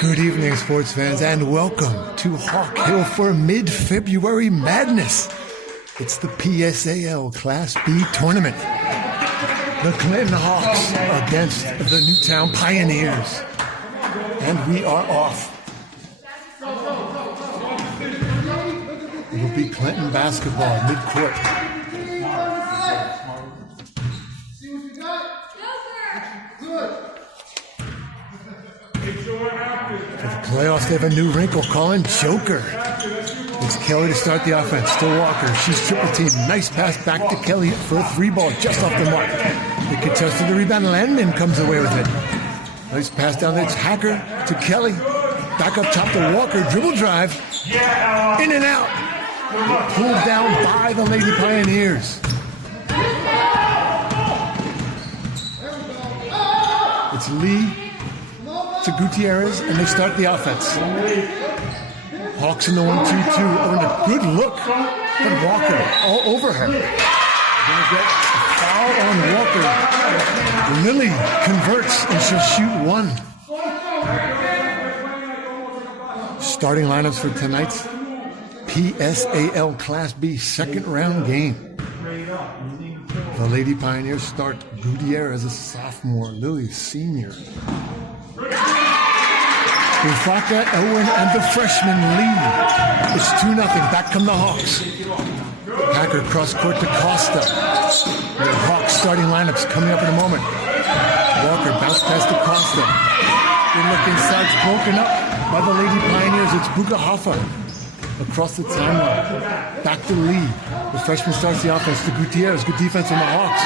Good evening, sports fans, and welcome to Hawk Hill for mid-February madness. It's the PSAL Class B tournament. The Clinton Hawks against the Newtown Pioneers. And we are off. It'll be Clinton basketball, midcourt. For the playoffs, they have a new wrinkle calling Joker. It's Kelly to start the offense. Still Walker. She's triple teamed. Nice pass back to Kelly for a three ball just off the mark. The contested the rebound. Landman comes away with it. Nice pass down there. It's Hacker to Kelly. Back up top to Walker. Dribble drive. In and out. Pulled down by the Lady Pioneers. It's Lee to Gutierrez, and they start the offense. Hawks in the 1-2-2. Oh, and a good look from Walker all over her. Gonna get a foul on Walker. Lily converts, and she'll shoot one. Starting lineups for tonight's PSAL Class B second round game. The Lady Pioneers start Gutierrez, a sophomore, Lily, senior. Rufaka, Elwin, and the freshman lead. It's 2-0. Back come the Hawks. Hacker cross court to Costa. The Hawks starting lineups coming up in a moment. Walker bounce pass to Costa. Good look inside. It's broken up by the Lady Pioneers. It's Bukahafa across the timeline. Back to Lee. The freshman starts the offense to Gutierrez. Good defense from the Hawks.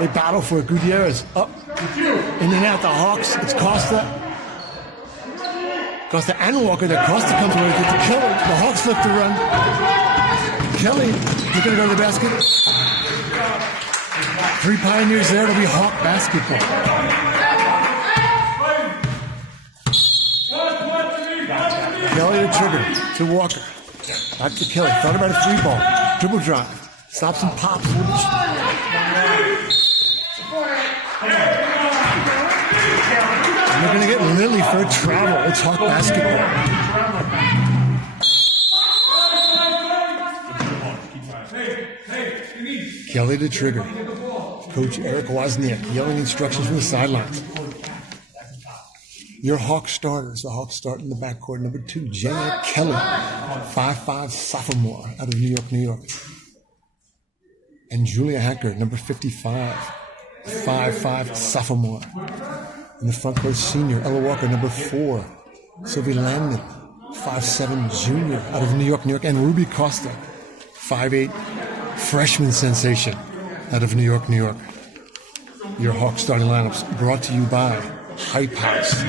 They battle for it. Gutierrez up. In and out the Hawks. It's Costa. Costa and Walker. That Costa comes away with it to Kelly. The Hawks look to run. Kelly looking to go to the basket. 3 Pioneers there. It'll be Hawk basketball. Kelly to trigger to Walker. Back to Kelly. Thought about a 3-ball. Dribble drive. Stops and pops. And they're going to get Lily for a travel. It's Hawk basketball. Kelly to trigger. Coach Eric Wozniak yelling instructions from the sidelines. Your Hawk starters. The Hawks start in the backcourt. Number 2, Jenna Kelly, 5'5" sophomore out of New York, New York. And Julia Hacker, number 55, 5'5" sophomore. In the front court, senior Ella Walker, number 4. Sylvie Landman, 5'7" junior out of New York, New York. And Ruby Costa, 5'8" freshman sensation out of New York, New York. Your Hawk starting lineups brought to you by Hype House.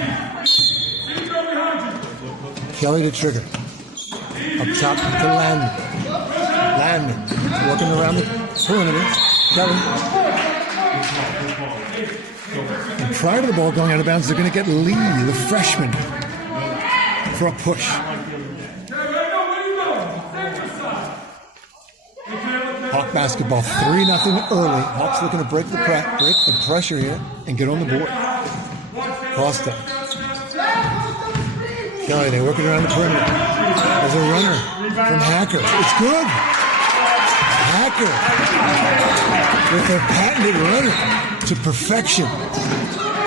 Kelly to trigger. Up top to Landman. Landman working around the perimeter. Kelly. And prior to the ball going out of bounds, they're going to get Lee, the freshman, for a push. Hawk basketball, 3-0 early. Hawks looking to break the pressure here and get on the board. Costa. Kelly, they're working around the perimeter. There's a runner from Hacker. It's good. Hacker with their patented runner to perfection.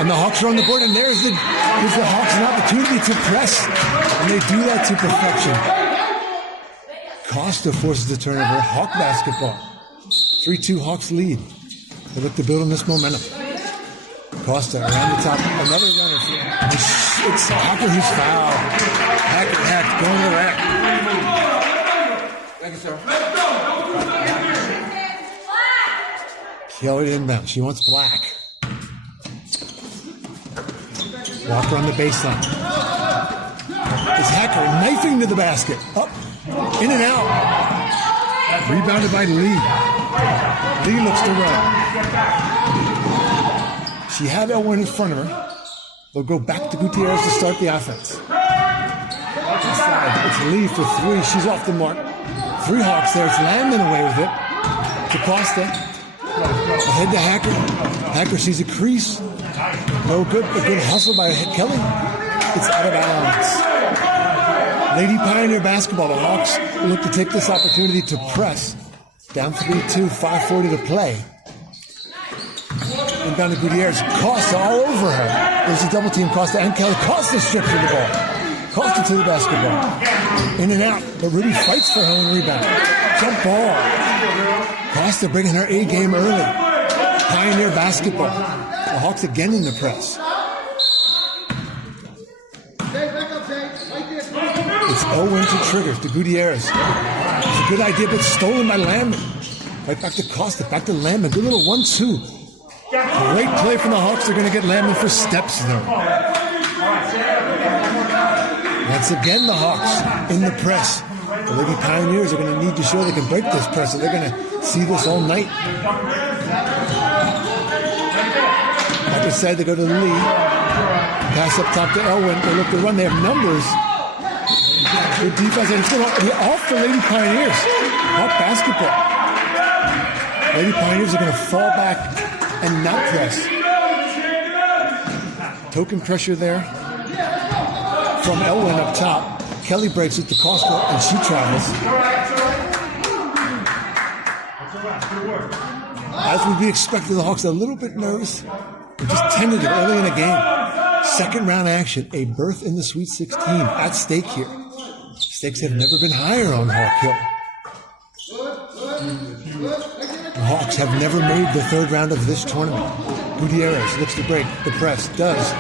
And the Hawks are on the board, and gives the Hawks an opportunity to press. And they do that to perfection. Costa forces the turnover. Hawk basketball. 3-2 Hawks lead. They look to build on this momentum. Costa around the top. Another runner. It's Hacker who's fouled. Hacker going to the rack. Thank you, sir. Kelly inbound. She wants black. Walker on the baseline. It's Hacker knifing to the basket. Up, in and out. Rebounded by Lee. Lee looks to run. She had Elwin in front of her. They'll go back to Gutierrez to start the offense. Inside, it's Lee for 3. She's off the mark. 3 Hawks there. It's Landman away with it. To Costa. The Ahead to Hacker. Hacker sees a crease. No good, but good hustle by Kelly. It's out of bounds. Lady Pioneer basketball. The Hawks look to take this opportunity to press. Down 3-2, 5:40 to play. Inbound to Gutierrez. Costa all over her. There's a double team. Costa and Kelly. Costa stripped for the ball. Costa to the basketball. In and out, but Ruby fights for her own rebound. Jump ball. Costa bringing her A game early. Pioneer basketball. The Hawks again in the press. It's Elwin to Triggers to Gutierrez. It's a good idea, but stolen by Landman. Right back to Costa, back to Landman. Good little 1-2. Great play from the Hawks. They're going to get Landman for steps though. Once again, the Hawks in the press. The Lady Pioneers are going to need to show they can break this press, so they're going to see this all night. Like I said, they go to the lead. Pass up top to Elwin. They look to run. They have numbers. Good defense. And it's going to be off the Lady Pioneers. Hawk basketball. Lady Pioneers are going to fall back and not press. Token pressure there from Elwin up top. Kelly breaks it to Costa, and she travels. As would be expected, the Hawks are a little bit nervous. They're just tentative early in the game. Second round action, a berth in the Sweet 16 at stake here. Stakes have never been higher on Hawk Hill. The Hawks have never made the third round of this tournament. Gutierrez looks to break. The press does.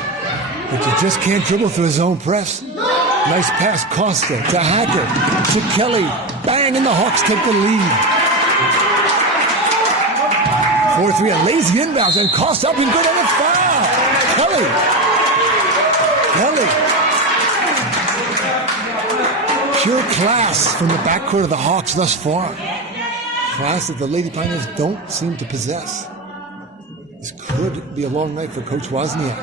But you just can't dribble through his own press. Nice pass, Costa to Hacker, to Kelly. Bang, and the Hawks take the lead. 4-3, a lazy inbounds, and Costa up and good on the foul. Kelly. Pure class from the backcourt of the Hawks thus far. Class that the Lady Pioneers don't seem to possess. This could be a long night for Coach Wozniak.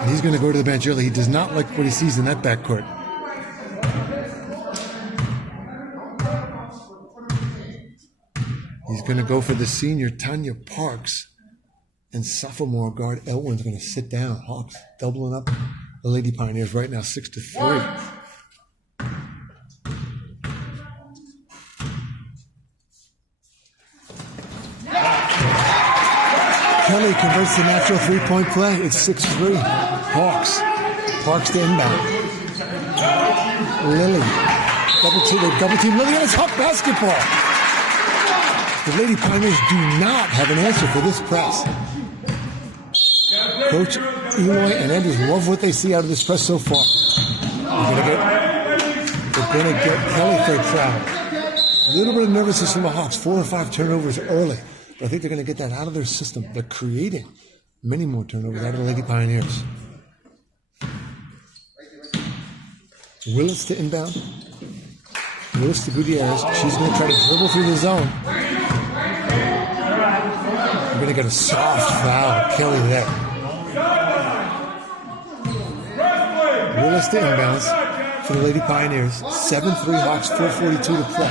And he's going to go to the bench early. He does not like what he sees in that backcourt. He's going to go for the senior, Tanya Parks. And sophomore guard Elwin's going to sit down. Hawks doubling up the Lady Pioneers right now, 6-3. Kelly converts the natural three-point play. It's 6-3. Hawks. Parks to inbound. Lily. Double team Lily, and it's Hawk basketball. The Lady Pioneers do not have an answer for this press. Coach Eloy and Andrews love what they see out of this press so far. They're going to get Kelly for a travel. A little bit of nervousness from the Hawks. 4 or 5 turnovers early. But I think they're going to get that out of their system. They're creating many more turnovers out of the Lady Pioneers. Willis to inbound. Willis to Gutierrez. She's going to try to dribble through the zone. We're going to get a soft foul. Kelly there. Willis to inbounds for the Lady Pioneers. 7-3 Hawks, 4:42 to play.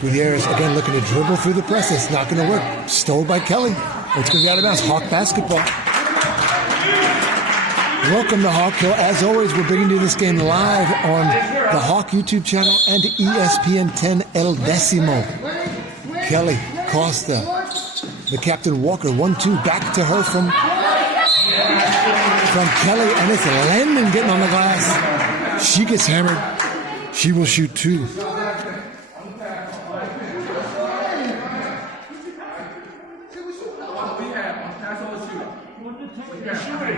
Gutierrez again looking to dribble through the press. It's not going to work. Stole by Kelly. It's going to be out of bounds. Hawk basketball. Welcome to Hawk Hill. As always, we're bringing you this game live on the Hawk YouTube channel and ESPN 10 El Decimo. Kelly, Costa, the captain Walker, 1-2, back to her from Kelly, and it's Landman getting on the glass. She gets hammered. She will shoot 2.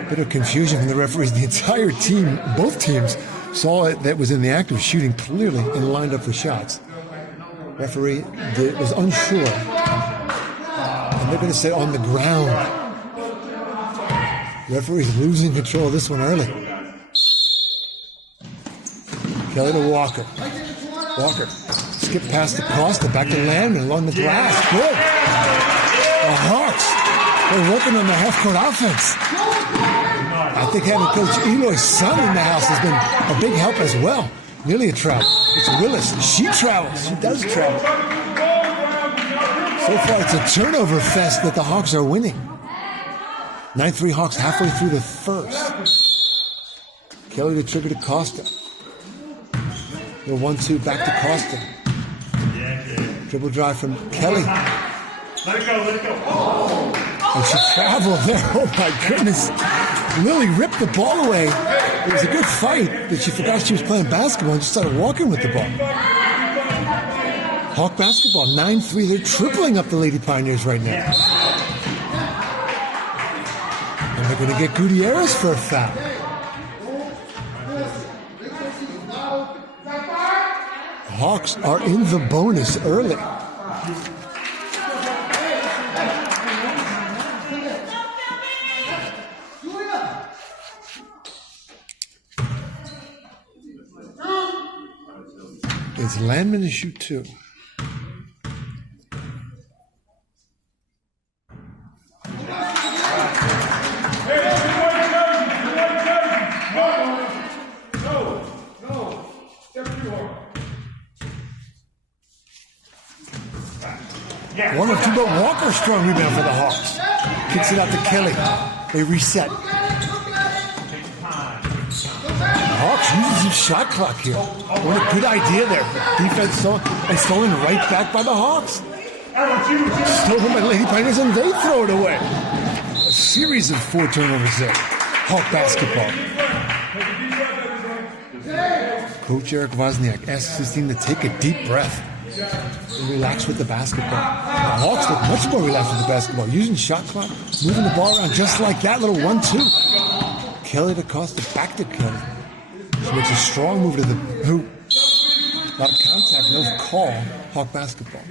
Bit of confusion from the referees. The entire team, both teams, saw it that was in the act of shooting clearly and lined up for shots. Referee was unsure. And they're going to say on the ground. Referee's losing control of this one early. Kelly to Walker. Walker. Skip past the Costa, back to Landman along the glass. Good. The Hawks. They're working on the half-court offense. I think having Coach Eloy's son in the house has been a big help as well. Nearly a travel. It's Willis. She travels. She does travel. So far, it's a turnover fest that the Hawks are winning. 9-3 Hawks halfway through the first. Kelly the trigger to Costa. The 1-2 back to Costa. Dribble drive from Kelly. Let it go. Oh. And she traveled there. Oh my goodness. Lily ripped the ball away. It was a good fight, but she forgot she was playing basketball and just started walking with the ball. Hawk basketball, 9-3. They're tripling up the Lady Pioneers right now. And they're going to get Gutierrez for a foul. Hawks are in the bonus early. It's Landman to shoot 2. One of 2, but Walker strong rebound for the Hawks. Kicks it out to Kelly. They reset. Hawks using some shot clock here. What a good idea there. Defense stolen right back by the Hawks. Stolen by the Lady Pioneers and they throw it away. A series of 4 turnovers there. Hawk basketball. Coach Eric Wozniak asks his team to take a deep breath and relax with the basketball. The Hawks look much more relaxed with the basketball. Using shot clock, moving the ball around just like that. Little 1-2. Kelly to Costa, back to Kelly. She makes a strong move to the hoop. A lot of contact, no call. Hawk basketball.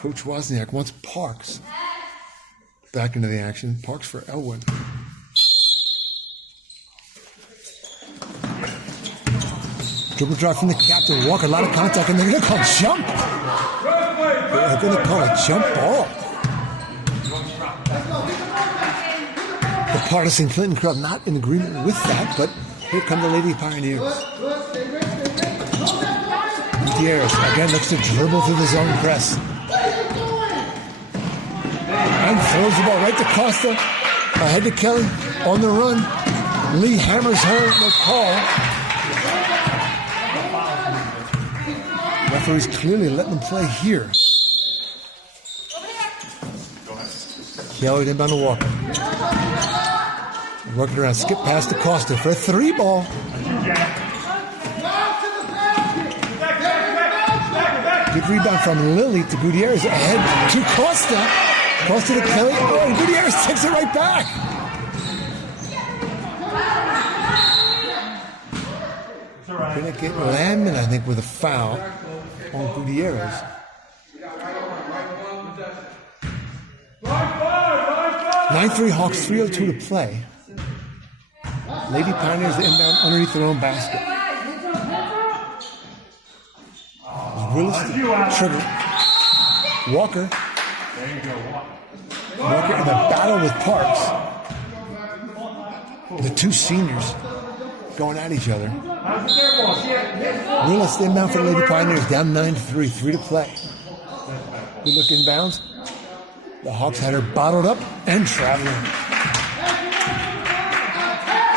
Coach Wozniak wants Parks back into the action. Parks for Elwood. Dribble drive from the captain. Walker, a lot of contact, and they're going to call jump. They're going to call a jump ball. The partisan Clinton crowd not in agreement with that, but here come the Lady Pioneers. Gutierrez again looks to dribble through the zone press. And throws the ball right to Costa. Ahead to Kelly on the run. Lee hammers her, no call. Referees clearly letting them play here. Kelly inbound to Walker. Working around, skip past to Costa for a 3 ball. Good rebound from Lily to Gutierrez. Ahead to Costa. Costa to Kelly. Oh, Gutierrez takes it right back. Gonna get Landman, I think, with a foul on Gutierrez. 9-3 Hawks, 3:02 to play. Lady Pioneers inbound underneath their own basket. Willis trigger. Walker. Walker in a battle with Parks. The 2 seniors going at each other. Willis inbound for the Lady Pioneers, down 9-3, 3 to play. Good look inbounds. The Hawks had her bottled up and traveling.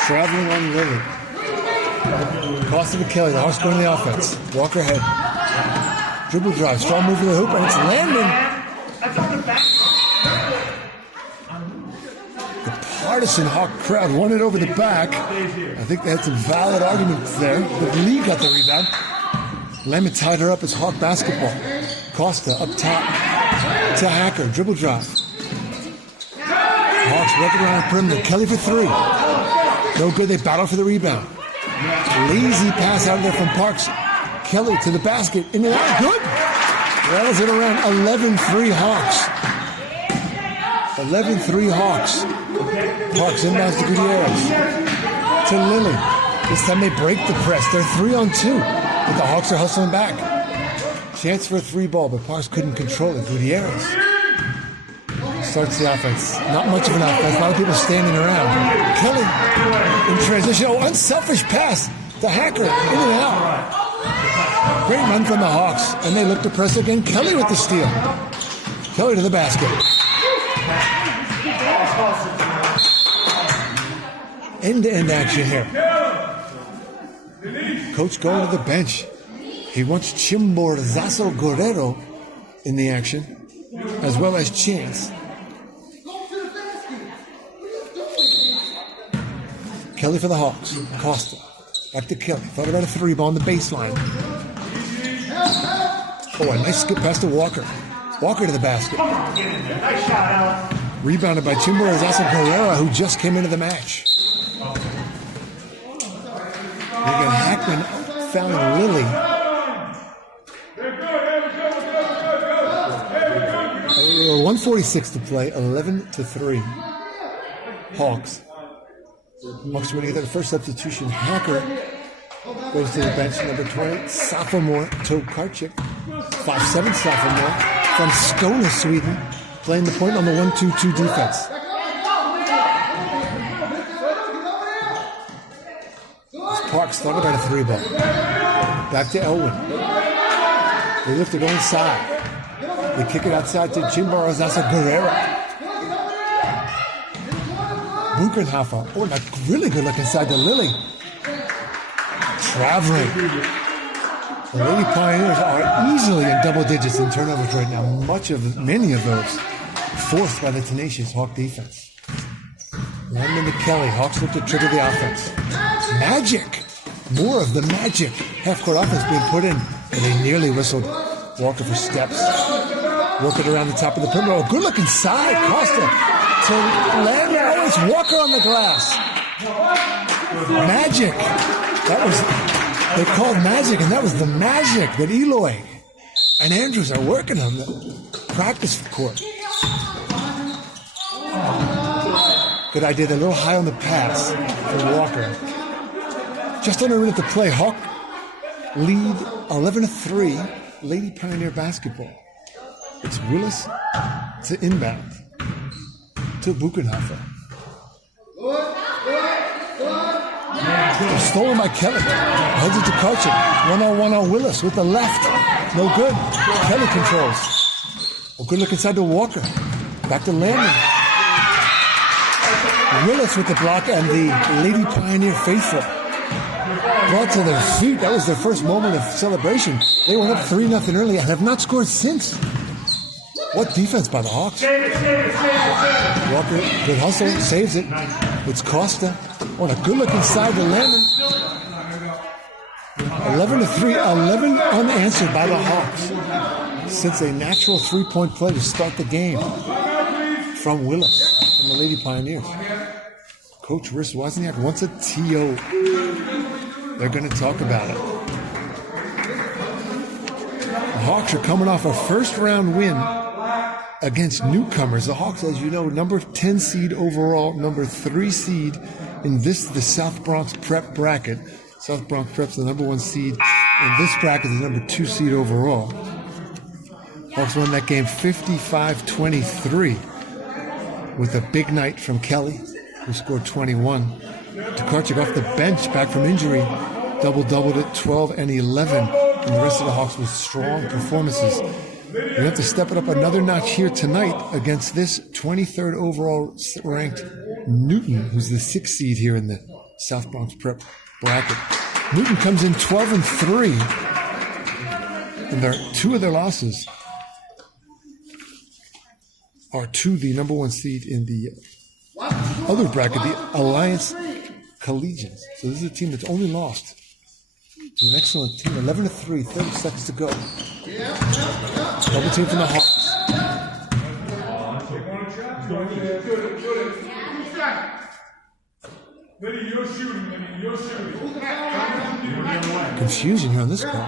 Traveling on Lily. Costa to Kelly. The Hawks going to the offense. Walker head. Dribble drive. Strong move to the hoop, and it's Landman. The partisan Hawk crowd won it over the back. I think they had some valid arguments there. But Lee got the rebound. Landman tied her up as Hawk basketball. Costa up top to Hacker. Dribble drive. Hawks working around the perimeter. Kelly for 3. No good. They battle for the rebound. Lazy pass out of there from Parks. Kelly to the basket. In the line. Good. Rattles it around. 11-3 Hawks. 11-3 Hawks. Parks inbounds to Gutierrez. To Lily. This time they break the press. They're 3-on-2. But the Hawks are hustling back. Chance for a 3 ball, but Parks couldn't control it. Gutierrez starts the offense. Not much of an offense. A lot of people standing around. Kelly in transition. Oh, unselfish pass. The Hacker in and out. Great run from the Hawks, and they look to press again. Kelly with the steal. Kelly to the basket. End-to-end action here. Coach going to the bench. He wants Chimborazo Guerrero in the action, as well as Chance. Kelly for the Hawks. Costa. Back to Kelly. Thought about a three ball on the baseline. Oh, a nice skip pass to Walker. Walker to the basket. Nice shot, Alex. Rebounded by Chimborazo Guerrero, who just came into the match. Megan Hackman fouling Lily. 1:46 to play, 11-3. Hawks. Hawks winning their first substitution. Hacker goes to the bench, number 20, sophomore Tokarczyk, 5'7" sophomore from Skåne, Sweden, playing the point on the 1-2-2 defense. Parks thought about a three ball. Back to Elwin. They look to go inside. They kick it outside to Chimborazo Guerrero. Buchenhofer. Oh, that really good look inside to Lily. Traveling. The Lady Pioneers are easily in double digits in turnovers right now. Many of those forced by the tenacious Hawk defense. Landon to Kelly. Hawks look to trigger the offense. Magic. More of the magic. Half-court offense being put in. And they nearly whistled Walker for steps. Work it around the top of the perimeter. Oh, good look inside. Costa to Landon. Oh, it's Walker on the glass. Magic. That was, they called magic, and that was the magic that Eloy and Andrews are working on the practice court. Good idea. They're a little high on the pass for Walker. Just under a minute to play. Hawk lead 11-3. Lady Pioneer basketball. It's Willis to inbound to Buchenhofer. They're stolen by Kelly. Holds it to Karczyk. 1-on-1 on Willis with the left. No good. Kelly controls. Oh, good look inside to Walker. Back to Landon. Willis with the block, and the Lady Pioneer faithful brought to their feet. That was their first moment of celebration. They went up 3-0 early and have not scored since. What defense by the Hawks. Walker, good hustle, saves it. It's Costa. Oh, and a good look inside to Landon. 11-3, 11 unanswered by the Hawks. Since a natural three-point play to start the game from Willis, from the Lady Pioneers. Coach Rhys Wozniak wants a TO. They're going to talk about it. The Hawks are coming off a first-round win against newcomers. The Hawks, as you know, number 10 seed overall, number 3 seed in the South Bronx Prep bracket. South Bronx Prep's the number 1 seed in this bracket, the number 2 seed overall. Hawks won that game 55-23 with a big night from Kelly, who scored 21. Tokarczyk off the bench, back from injury, doubled at 12 and 11. And the rest of the Hawks with strong performances. We have to step it up another notch here tonight against this 23rd overall ranked Newton, who's the 6th seed here in the South Bronx Prep bracket. Newton comes in 12-3, and 2 of their losses are to the number 1 seed in the other bracket, the Alliance Collegians. So this is a team that's only lost to an excellent team. 11-3, 30 seconds to go. Double team from the Hawks. Confusion here on this call.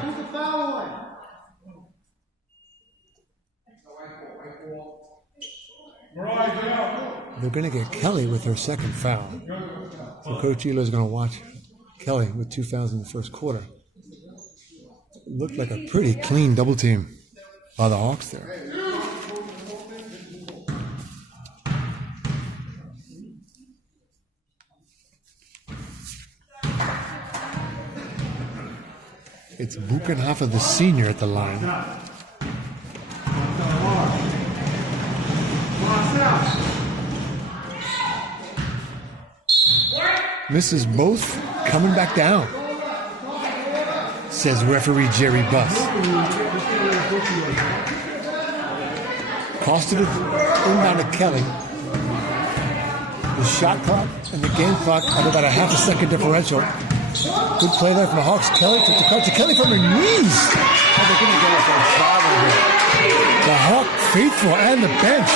They're going to get Kelly with her second foul. So Coach Elo's going to watch Kelly with 2 fouls in the first quarter. It looked like a pretty clean double team by the Hawks there. It's Buchenhofer, the senior, at the line. Misses both, coming back down, says referee Jerry Buss. Costed it inbound to Kelly. The shot clock and the game clock at about a half a second differential. Good play there from the Hawks. Kelly took the cut to Kelly from her knees. Oh, they're going to go for a travel here. The Hawk faithful and the bench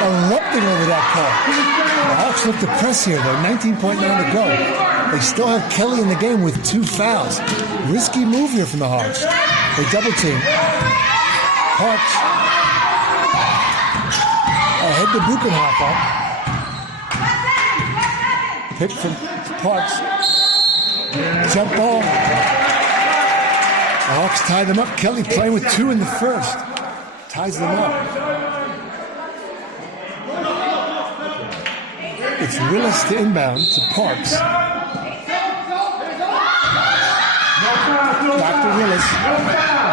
erupting over that call. The Hawks look to press here, though. 19.9 to go. They still have Kelly in the game with 2 fouls. Risky move here from the Hawks. They double team. Hawks ahead to Buchenhofer. Pick from Parks. Jump ball. The Hawks tie them up. Kelly playing with 2 in the first. Ties them up. It's Willis to inbound to Parks. Dr. Willis.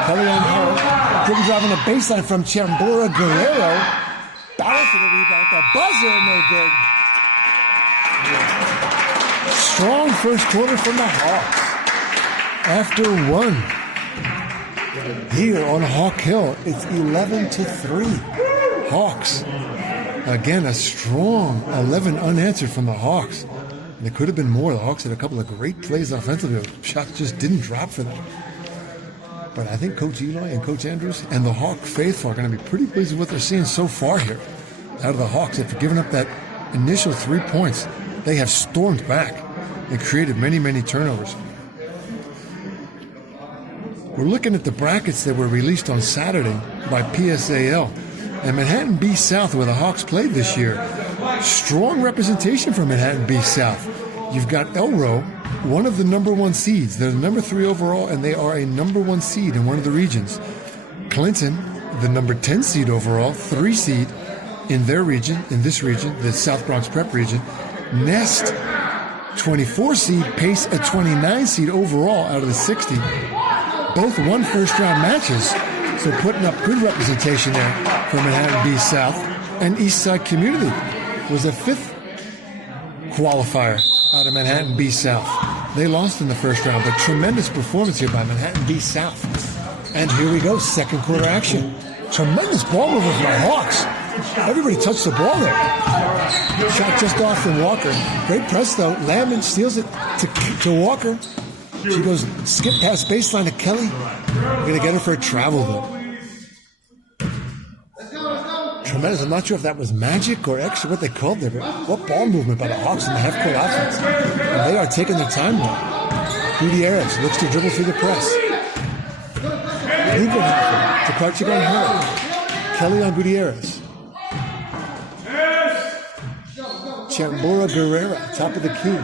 Kelly on her. Dribble drive on the baseline from Chambora Guerrero. Battle for the rebound. The buzzer, no good. Strong first quarter from the Hawks. After 1. Here on Hawk Hill, it's 11-3. Hawks. Again, a strong 11 unanswered from the Hawks. And it could have been more. The Hawks had a couple of great plays offensively. Shots just didn't drop for them. But I think Coach Eloy and Coach Andrews and the Hawk faithful are going to be pretty pleased with what they're seeing so far here out of the Hawks. After giving up that initial 3 points, they have stormed back and created many, many turnovers. We're looking at the brackets that were released on Saturday by PSAL. And Manhattan B South, where the Hawks played this year, strong representation from Manhattan B South. You've got Elro, one of the number 1 seeds. They're the number 3 overall, and they are a number 1 seed in one of the regions. Clinton, the number 10 seed overall, 3 seed in their region, in this region, the South Bronx Prep region. Nest, 24 seed, Pace a 29 seed overall out of the 60. Both won first-round matches, so putting up good representation there for Manhattan B South. And Eastside Community was a 5th qualifier out of Manhattan B South. They lost in the first round, but tremendous performance here by Manhattan B South. And here we go, second quarter action. Tremendous ball movement from the Hawks. Everybody touched the ball there. Shot just off from Walker. Great press, though. Landman steals it to Walker. She goes skip past baseline to Kelly. We're going to get her for a travel, though. Tremendous. I'm not sure if that was magic or extra, what they called there, but what ball movement by the Hawks in the half-court offense. And they are taking their time now. Gutierrez looks to dribble through the press. Buchenhofer to Karchik on her. Kelly on Gutierrez. Chambora Guerrera, top of the key.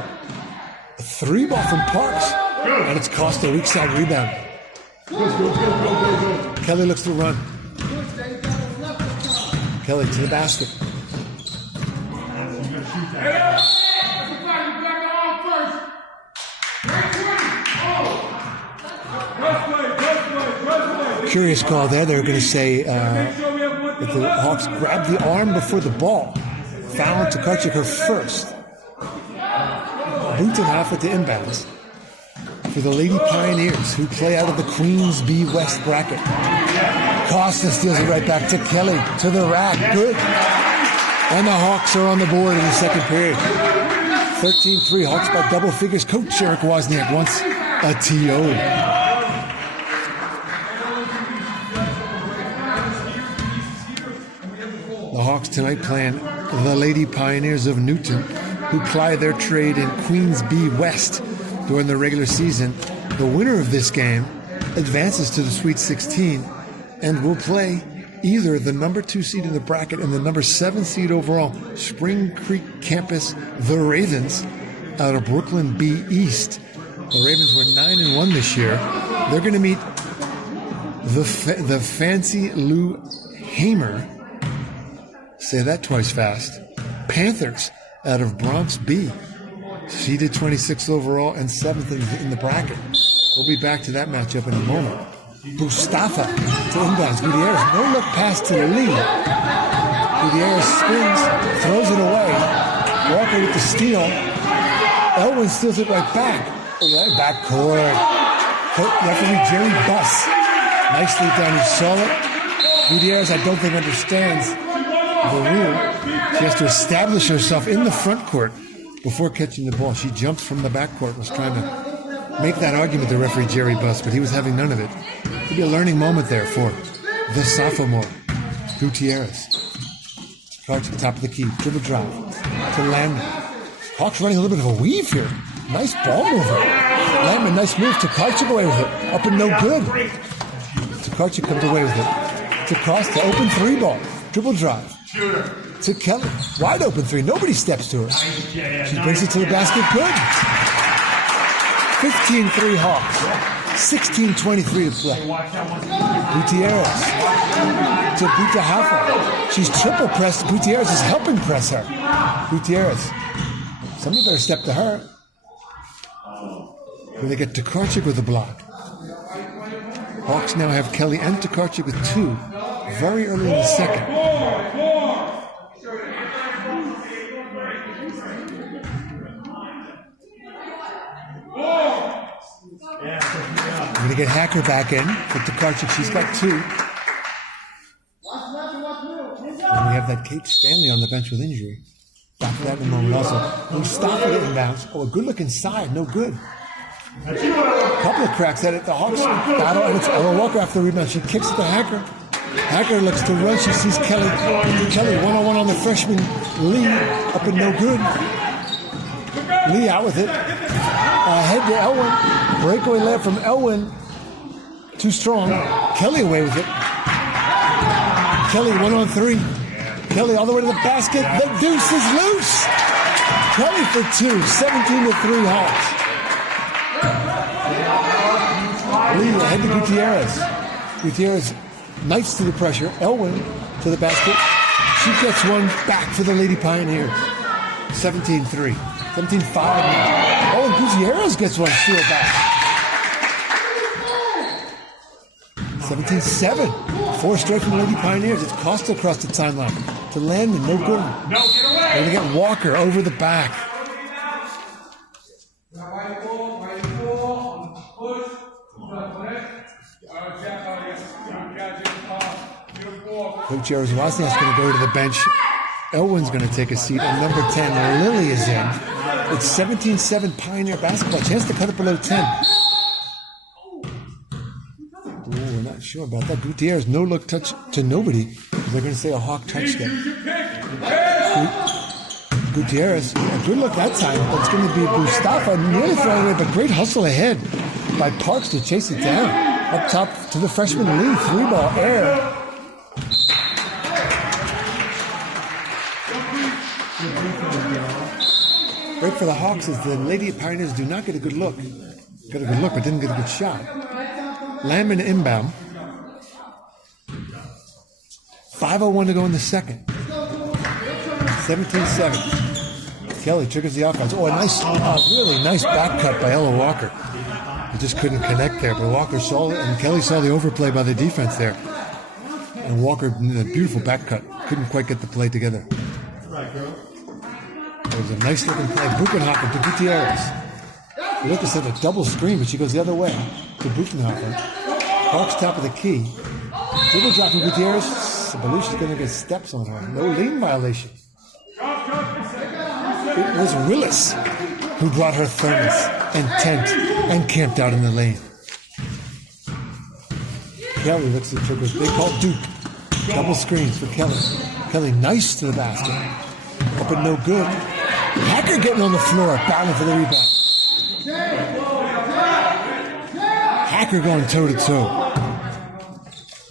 A 3 ball from Parks. And it's cost a weak side rebound. Kelly looks to run. Kelly to the basket. Curious call there. They were going to say that the Hawks grabbed the arm before the ball. Foul to Karchik, her first. Buchenhofer to inbounds for the Lady Pioneers, who play out of the Queens B West bracket. Costa steals it right back to Kelly, to the rack. Good. And the Hawks are on the board in the second period. 13-3. Hawks by double figures. Coach Eric Wozniak wants a TO. The Hawks tonight playing the Lady Pioneers of Newton, who ply their trade in Queens B West during the regular season. The winner of this game advances to the Sweet 16 and will play either the number 2 seed in the bracket and the number 7 seed overall, Spring Creek campus, the Ravens, out of Brooklyn B East. The Ravens were 9-1 this year. They're going to meet the Fancy Lou Hamer, say that twice fast, Panthers out of Bronx B, seeded 26th overall and 7th in the bracket. We'll be back to that matchup in a moment. Mustafa to inbounds. Gutierrez, no look pass to the lead. Gutierrez spins, throws it away. Walker with the steal. Elwin steals it right back. Back court. Referee Jerry Buss. Nicely done. He saw it. Gutierrez, I don't think, understands the rule. She has to establish herself in the front court before catching the ball. She jumped from the back court, was trying to make that argument to referee Jerry Buss, but he was having none of it. Could be a learning moment there for the sophomore, Gutierrez. Cards at the top of the key. Dribble drive to Landman. Hawks running a little bit of a weave here. Nice ball mover. Landman, nice move. Tokarczyk away with it. Up and no good. Tokarczyk comes away with it. To cross the open three ball. Dribble drive. To Kelly. Wide open three. Nobody steps to her. She brings it to the basket. Good. 15-3 Hawks. 16:23 to play. Gutierrez to Guta Hafa. She's triple pressed. Gutierrez is helping press her. Gutierrez. Somebody better step to her. Here they get Tokarczyk with the block. Hawks now have Kelly and Tokarczyk with two very early in the second. We're going to get Hacker back in for Tokarczyk. She's got two. And we have that Kate Stanley on the bench with injury. Back to that in a moment also. Mustafa to inbounds. Oh, a good look inside. No good. A couple of cracks at it. The Hawks battle, and it's Ella Walker after the rebound. She kicks it to Hacker. Hacker looks to run. She sees Kelly. Kelly one-on-one on the freshman Lee. Up and no good. Lee out with it. Head to Elwin. Breakaway layup from Elwin. Too strong. Kelly away with it. Kelly 1-on-3. Kelly all the way to the basket. The deuce is loose. Kelly for two. 17-3 Hawks. Lee ahead to Gutierrez. Gutierrez knights to the pressure. Elwin to the basket. She gets one back for the Lady Pioneers. 17-3. 17-5 now. Oh, and Gutierrez gets one steal back. 17-7. Four straight from the Lady Pioneers. It's Costa across the timeline. To Landman, no good. They're going to get Walker over the back. Coach Jaroslawski is going to go to the bench. Elwin's going to take a seat. And number 10, Lily is in. It's 17-7 Pioneer basketball. Chance to cut it below 10. We're not sure about that. Gutierrez, no look touch to nobody. They're going to say a Hawk touchdown. Gutierrez, a good look that time. But it's going to be Mustafa nearly throwing away, but great hustle ahead by Parks to chase it down. Up top to the freshman Lee. Three ball air. Break for the Hawks is the Lady Pioneers do not get a good look. Got a good look, but didn't get a good shot. Landman inbound. 5:01 to go in the second. 17-7. Kelly triggers the offense. Oh, a nice, really nice back cut by Ella Walker. He just couldn't connect there, but Walker saw it, and Kelly saw the overplay by the defense there. And Walker, a beautiful back cut. Couldn't quite get the play together. It was a nice looking play. Buchenhofer to Gutierrez. Lucas had a double screen, but she goes the other way to Buchenhofer. Hawks top of the key. Dribble drop from Gutierrez. Belushi's going to get steps on her. No lane violation. It was Willis who brought her thermos and tent and camped out in the lane. Kelly looks at triggers. They call Duke. Double screens for Kelly. Kelly nice to the basket. Up and no good. Hacker getting on the floor, battling for the rebound. Hacker going toe-to-toe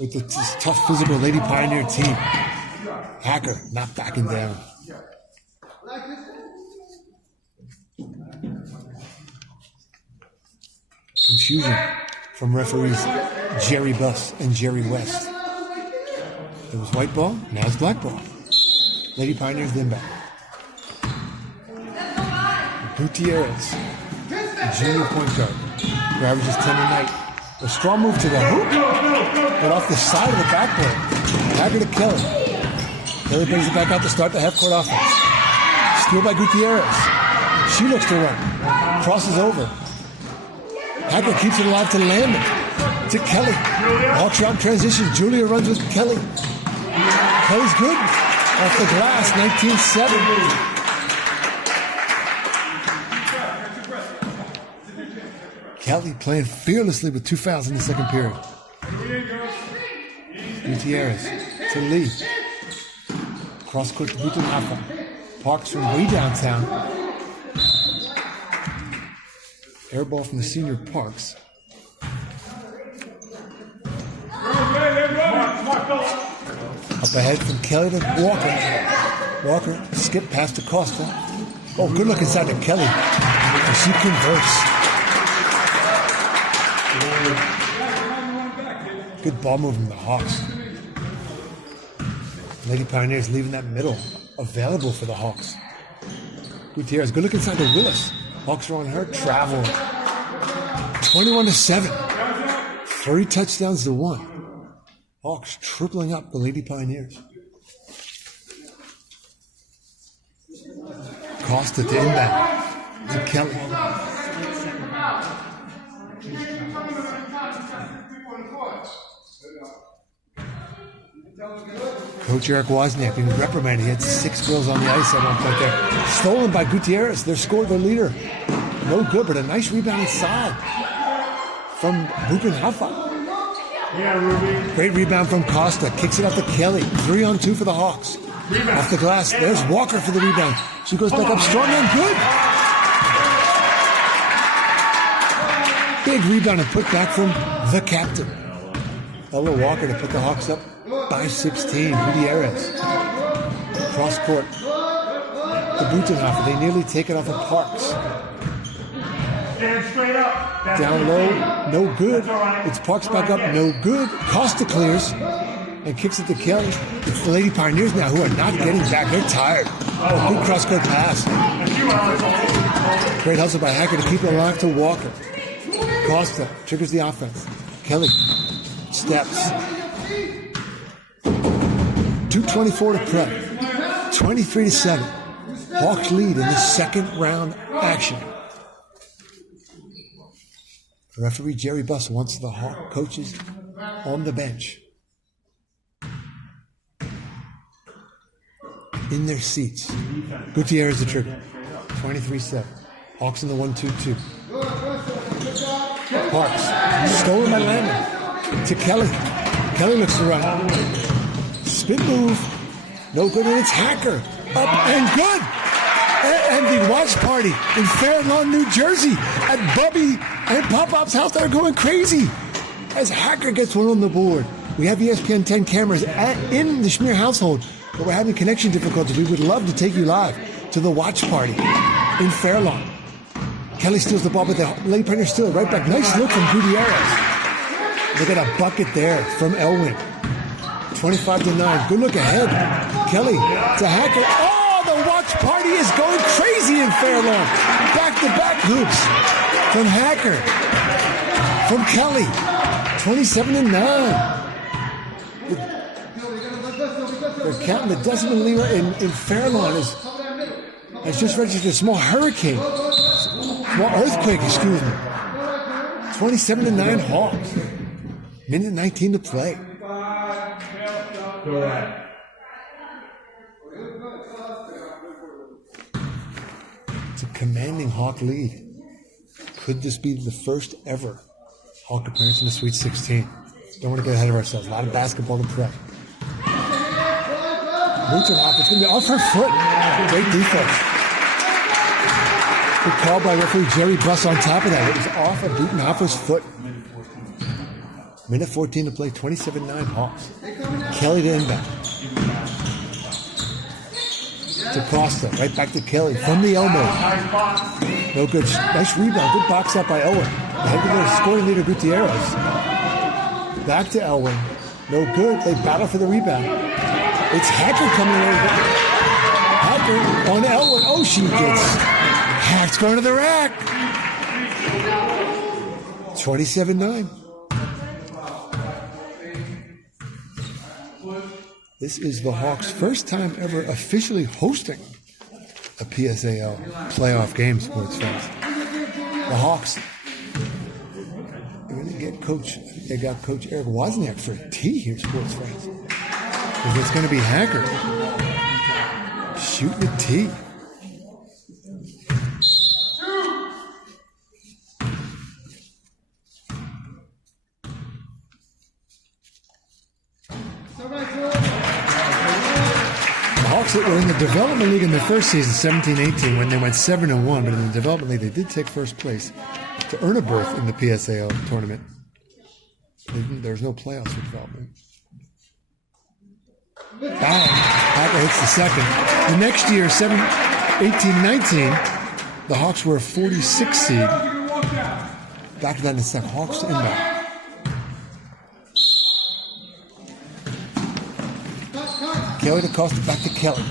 with the tough, physical Lady Pioneer team. Hacker not backing down. Confusion from referees Jerry Buss and Jerry West. It was white ball, now it's black ball. Lady Pioneers then back. Gutierrez junior point guard, who averages 10 a night. A strong move to the hoop, but off the side of the backboard. Hacker to Kelly. Kelly brings it back out to start the half-court offense. Steal by Gutierrez. She looks to run. Crosses over. Hacker keeps it alive to Landon. To Kelly. Hawks round transition. Julia runs with Kelly. Kelly's good. Off the glass, 19-7. Kelly playing fearlessly with 2 fouls in the second period. Gutierrez to Lee. Cross court to Butanhafa. Parks from way downtown. Air ball from the senior Parks. Up ahead from Kelly to Walker. Walker skip past to Costa. Oh, good look inside to Kelly. And she converts. Good ball movement from the Hawks. Lady Pioneers leaving that middle available for the Hawks. Gutierrez, good look inside to Willis. Hawks are on her travel. 21-7. 3 touchdowns to 1. Hawks tripling up the Lady Pioneers. Costa to inbound. To Kelly. Coach Eric Wozniak being reprimanded. He had 6 girls on the ice at one point there. Stolen by Gutierrez. Their score, their leader. No good, but a nice rebound inside from Buchenhafer. Yeah, Ruby. Great rebound from Costa. Kicks it up to Kelly. 3-on-2 for the Hawks. Rebound. Off the glass. There's Walker for the rebound. She goes back up strong and good. Big rebound and put back from the captain. Ella Walker to put the Hawks up by 16. Gutierrez. Cross court. The Butenhofer. They nearly take it off of Parks. Stand straight up. Down low. No good. It's Parks back up. No good. Costa clears and kicks it to Kelly. It's the Lady Pioneers now who are not getting back. They're tired. Oh, good cross court pass. Great hustle by Hacker to keep it alive to Walker. Costa triggers the offense. Kelly steps. 2:24 to play. 23-7. Hawks lead in the second round action. Referee Jerry Buss wants the Hawk coaches on the bench. In their seats. Gutierrez the trigger. 23-7. Hawks in the 1-2-2. Parks. Stolen by Landon. To Kelly. Kelly looks to run. Spin move. No good, and it's Hacker. Up and good. And the watch party in Fair Lawn, New Jersey at Bubby and Pop-Pop's house. They're going crazy as Hacker gets one on the board. We have ESPN 10 cameras in the Schmier household, but we're having connection difficulties. We would love to take you live to the watch party in Fair Lawn. Kelly steals the ball, but the Lady Pioneers steal it right back. Nice look from Gutierrez. Look at a bucket there from Elwin. 25-9. Good look ahead. Kelly to Hacker. Oh, the watch party is going crazy in Fairlawn. Back-to-back hoops from Hacker. From Kelly. 27-9. They're counting the decimal leader in Fairlawn has just registered a small hurricane. Small earthquake, excuse me. 27-9 Hawks. Minute 19 to play. It's a commanding Hawk lead. Could this be the first ever Hawk appearance in the Sweet 16? Don't want to get ahead of ourselves. A lot of basketball to play. Butenhofer, it's going to be off her foot. Great defense. Good call by referee Jerry Buss on top of that. It was off of Butenhofer's foot. Minute 14 to play, 27-9 Hawks. Kelly to inbound. To Costa, right back to Kelly from the elbow. No good. Nice rebound. Good box up by Elwin. Ahead of their scoring leader, Gutierrez. Back to Elwin. No good. They battle for the rebound. It's Hacker coming over. Hacker on Elwin. Oh, she gets hacked going to the rack. 27-9. This is the Hawks' first time ever officially hosting a PSAL playoff game, sports fans. The Hawks, they got Coach Eric Wozniak for a tee here, sports fans. Because it's going to be Hacker shooting a tee. Hawks were in the development league in their first season, 17-18, when they went 7-1. But in the development league, they did take first place to earn a berth in the PSAL tournament. There was no playoffs for development. Bang! Hacker hits the second. The next year, 18-19, the Hawks were a 46 seed. Back to that in a second. Hawks inbound. Kelly to Costa, back to Kelly.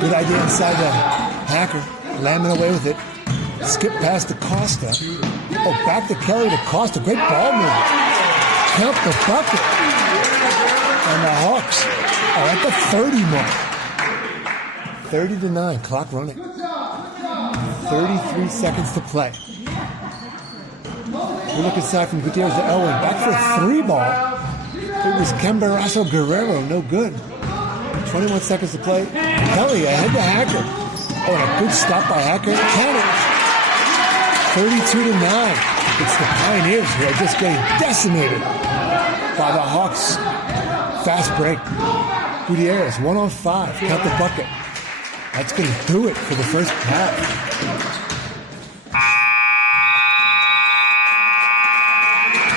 Good idea inside the Hacker. Lamming away with it. Skip past to Costa. Oh, back to Kelly to Costa. Great ball movement. Count the bucket. And the Hawks are at the 30 mark. 30-9. Clock running. 33 seconds to play. We look inside from Gutierrez to Elwin. Back for a 3-ball. It was Cambarazo Guerrero, no good. 21 seconds to play. Kelly ahead to Hacker. Oh, and a good stop by Hacker. Cannon. 32-9. It's the Pioneers who are just getting decimated by the Hawks. Fast break. Gutierrez, 1-on-5. Count the bucket. That's going to do it for the first half.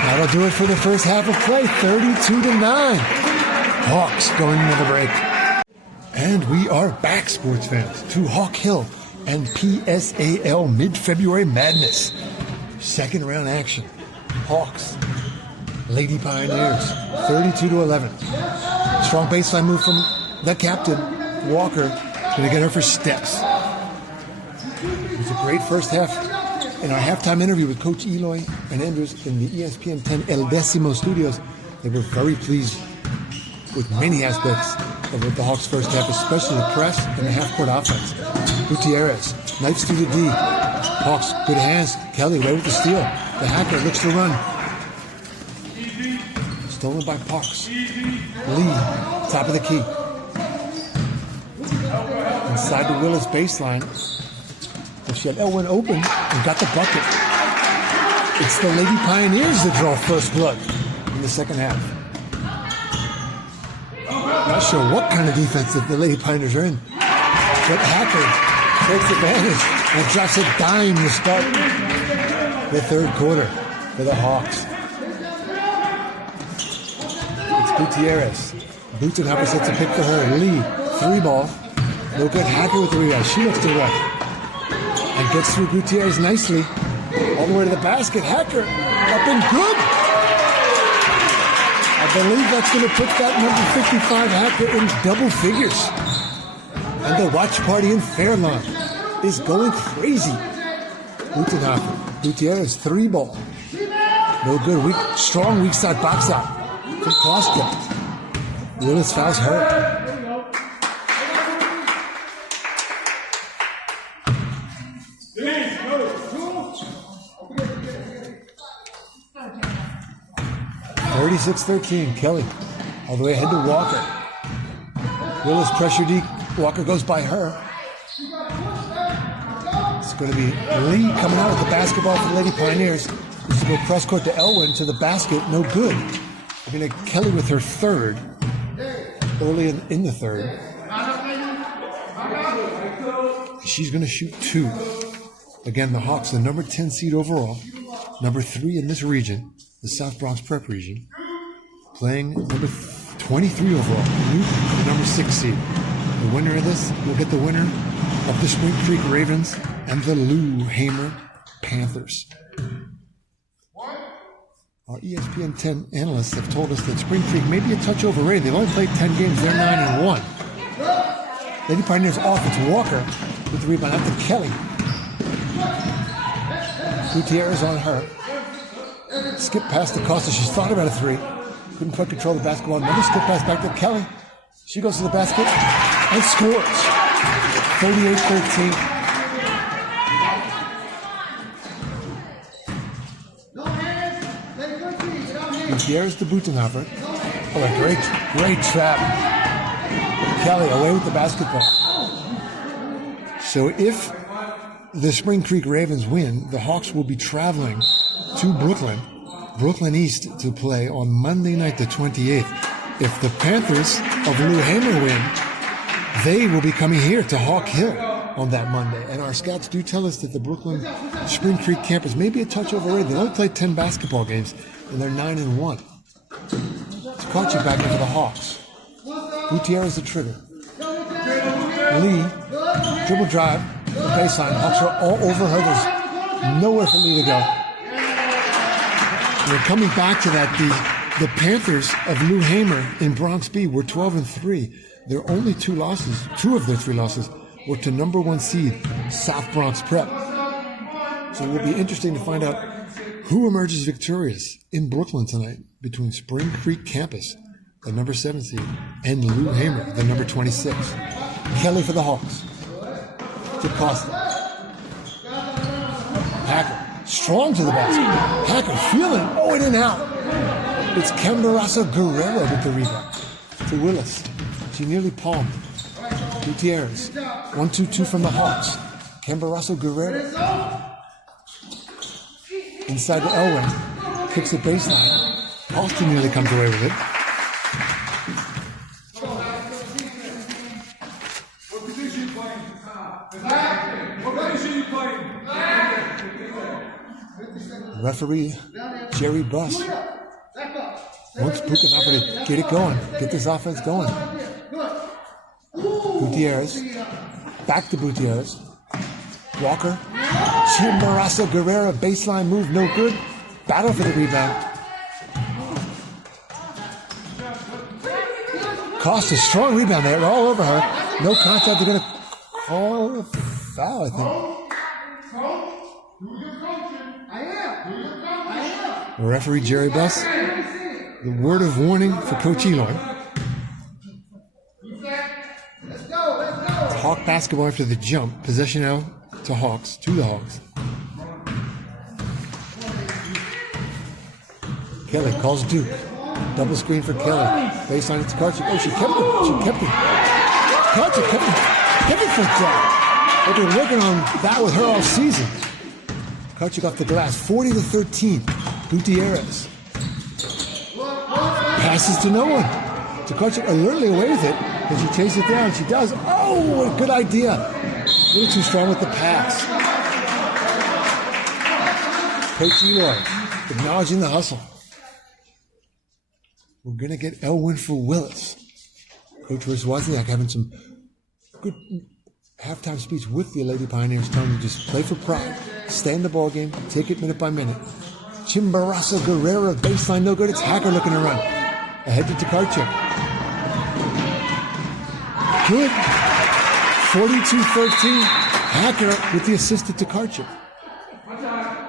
That'll do it for the first half of play, 32-9. Hawks going into the break. And we are back, sports fans, to Hawk Hill and PSAL mid-February madness. Second round action. Hawks, Lady Pioneers, 32-11. Strong baseline move from the captain, Walker. Going to get her for steps. It was a great first half. In our halftime interview with Coach Eloy and Andrews in the ESPN 10 El Decimo studios, they were very pleased with many aspects of the Hawks' first half, especially the press and the half-court offense. Gutierrez, knifes through the D. Hawks, good hands. Kelly, away with the steal. The Hacker looks to run. Stolen by Parks. Lee, top of the key. Inside the Willis baseline. She had Elwin open and got the bucket. It's the Lady Pioneers that draw first blood in the second half. Not sure what kind of defense that the Lady Pioneers are in. But Hacker takes advantage and drops a dime to start the third quarter for the Hawks. It's Gutierrez. Butenhopper sets a pick for her. Lee, 3-ball. No good. Hacker with the rebound. She looks to right. And gets through Gutierrez nicely. All the way to the basket. Hacker up and good. I believe that's going to put that number 55 Hacker in double figures. And the watch party in Fairlawn is going crazy. Butenhopper. Gutierrez, 3-ball. No good. Strong weak side box out from Costa. Willis fouls her. (36-13). Kelly all the way ahead to Walker. Willis pressure deep. Walker goes by her. It's going to be Lee coming out with the basketball for the Lady Pioneers. This will go cross court to Elwin to the basket. No good. We're going to Kelly with her third. Early in the third. She's going to shoot 2. Again, the Hawks, the number 10 seed overall, number 3 in this region, the South Bronx Prep region, playing number 23 overall, the number 6 seed. The winner of this will get the winner of the Spring Creek Ravens and the Lou Hamer Panthers. Our ESPN 10 analysts have told us that Spring Creek may be a touch overrated. They've only played 10 games. They're 9-1. Lady Pioneers offense. Walker with the rebound out to Kelly. Gutierrez on her. Skip past the Costa. She's thought about a three. Couldn't quite control the basketball. Another skip pass back to Kelly. She goes to the basket and scores. 38-13. Gutierrez to Butenhofer. Oh, a great trap. Kelly away with the basketball. So if the Spring Creek Ravens win, the Hawks will be traveling to Brooklyn East, to play on Monday night, the 28th. If the Panthers of Lou Hamer win, they will be coming here to Hawk Hill on that Monday. And our scouts do tell us that the Brooklyn Spring Creek campus may be a touch overrated. They only played 10 basketball games, and they're 9-1. Tkaczyk back into the Hawks. Gutierrez the trigger. Lee, dribble drive, the baseline. Hawks are all over her. There's nowhere for Lee to go. We're coming back to that. The Panthers of Lou Hamer in Bronx B were 12-3. Their only two of their three losses, were to number one seed South Bronx Prep. So it will be interesting to find out who emerges victorious in Brooklyn tonight between Spring Creek Campus, the number 7 seed, and Lou Hamer, the number 26. Kelly for the Hawks. To Costa. Hacker. Strong to the basket. Hacker feeling. Oh, in and out. It's Cambarasa Guerrero with the rebound. To Willis. She nearly palmed. Gutierrez. 1-2-2 from the Hawks. Cambarasa Guerrero. Inside to Elwin. Kicks the baseline. Costa nearly comes away with it. What position you playing? What position you playing? Referee Jerry Buss wants Butenhofer to get it going, get this offense going. Gutierrez, back to Gutierrez. Walker, Chimbarasa Guerrero, baseline move, no good. Battle for the rebound. Costa, strong rebound there, all over her. No contact, they're going to call a foul, I think. Referee Jerry Buss, the word of warning for Coach Eloy. Hawk basketball after the jump. Possession now to the Hawks. Kelly calls Duke. Double screen for Kelly. Baseline to Tkaczyk. Oh, she kept it. Tkaczyk kept it for that. They've been working on that with her all season. Tkaczyk off the glass. 40-13. Gutierrez. Passes to no one. Tkaczyk alertly away with it. And she chases it down. She does. Oh, what a good idea. A little too strong with the pass. Coach Eloy acknowledging the hustle. We're going to get Elwin for Willis. Coach Wozniak having some good halftime speech with the Lady Pioneers, telling them to just play for pride. Stay in the ball game. Take it minute by minute. Chimbarasa Guerrero, baseline no good. It's Hacker looking to run. Ahead to Tkaczyk. Good. 42-13. Hacker with the assist to Tkaczyk.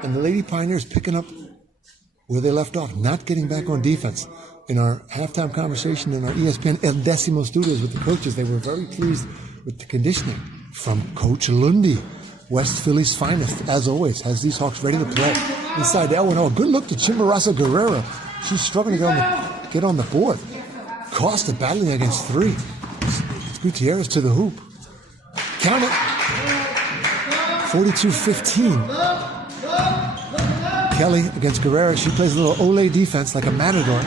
And the Lady Pioneers picking up where they left off, not getting back on defense. In our halftime conversation in our ESPN El Decimo studios with the coaches, they were very pleased with the conditioning from Coach Lundy. West Philly's finest, as always, has these Hawks ready to play. Inside Elwin, oh, good look to Chimbarasa Guerrero. She's struggling to get on the board. Costa battling against three. It's Gutierrez to the hoop. Count it. 42-15. Kelly against Guerrero. She plays a little Ole defense like a matador.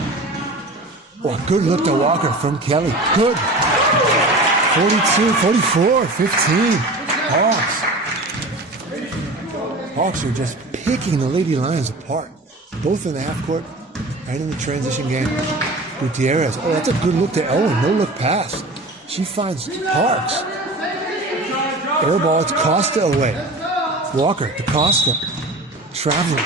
Oh, good look to Walker from Kelly. Good. 44-15. Hawks are just picking the Lady Lions apart, both in the half court and in the transition game. Gutierrez. Oh, that's a good look to Elwin. No look pass. She finds Parks. Air ball. It's Costa away. Walker to Costa. Traveling.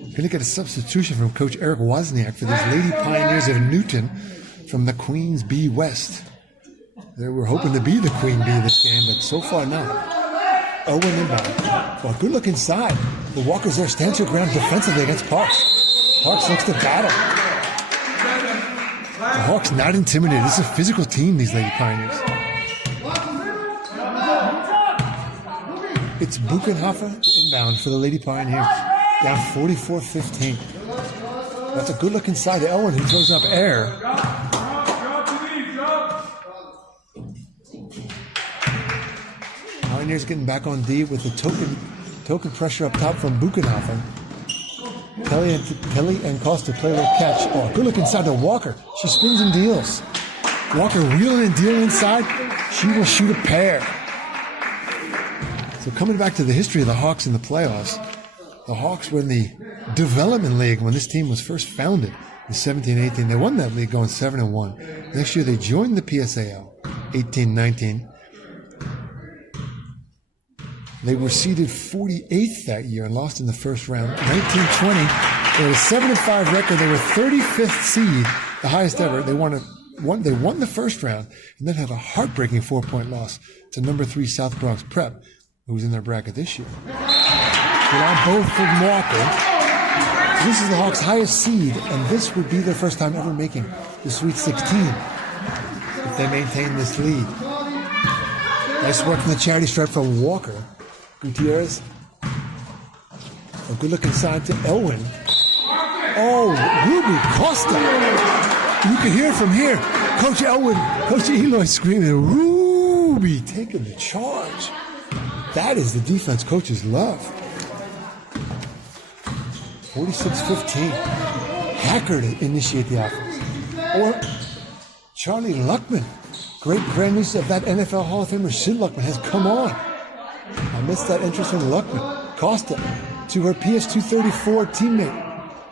Going to get a substitution from Coach Eric Wozniak for these Lady Pioneers of Newton from the Queens B West. They were hoping to be the queen bee this game, but so far not. Owen inbound. Well, good look inside. The Walkers there stands your ground defensively against Parks. Parks looks to battle. The Hawks not intimidated. This is a physical team, these Lady Pioneers. It's Buchenhofer inbound for the Lady Pioneers. Down 44-15. That's a good look inside to Elwin, who throws up air. Pioneers getting back on D with the token pressure up top from Buchenhofer. Kelly and Costa play a little catch. Oh, good look inside to Walker. She spins and deals. Walker wheeling and dealing inside. She will shoot a pair. So coming back to the history of the Hawks in the playoffs, the Hawks were in the development league when this team was first founded in 17-18. They won that league going 7-1. Next year they joined the PSAL, 18-19. They were seeded 48th that year and lost in the first round. 19-20, they had a 7-5 record. They were 35th seed, the highest ever. They won the first round and then had a heartbreaking 4-point loss to number 3 South Bronx Prep, who was in their bracket this year. Without both from Walker. So this is the Hawks' highest seed, and this would be their first time ever making the Sweet 16 if they maintain this lead. Nice work from the charity stripe from Walker. Gutierrez. A good look inside to Elwin. Oh, Ruby Costa. You can hear it from here. Coach Elwin, Coach Eloy screaming, Ruby taking the charge. That is the defense coaches love. 46-15. Hacker to initiate the offense. Or Charlie Luckman, great grandniece of that NFL Hall of Famer Sid Luckman, has come on. I missed that interest from Luckman. Costa to her PS234 teammate.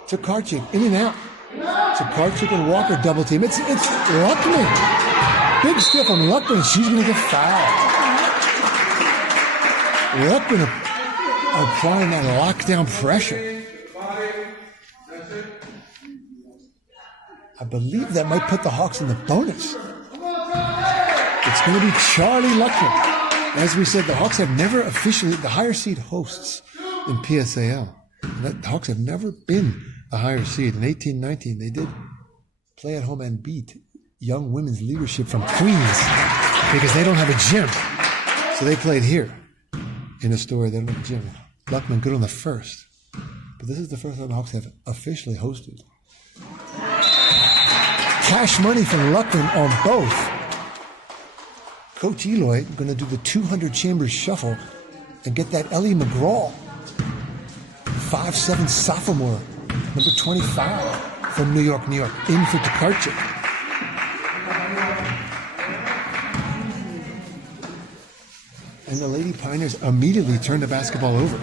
To Karchik, in and out. To Karchik and Walker double team. It's Luckman. Big steal from Luckman. She's going to get fouled. Luckman applying that lockdown pressure. I believe that might put the Hawks in the bonus. It's going to be Charlie Luckman. As we said, the Hawks have never officially, the higher seed hosts in PSAL. The Hawks have never been a higher seed. In 18-19, they did play at home and beat Young Women's Leadership from Queens because they don't have a gym. So they played here in Astoria. They don't have a gym. Luckman good on the first. But this is the first time the Hawks have officially hosted. Cash money from Luckman on both. Coach Eloy going to do the 200 chambers shuffle and get that Ellie McGraw, 5'7" sophomore, number 25 from New York, in for Tokarczyk. And the Lady Pioneers immediately turn the basketball over.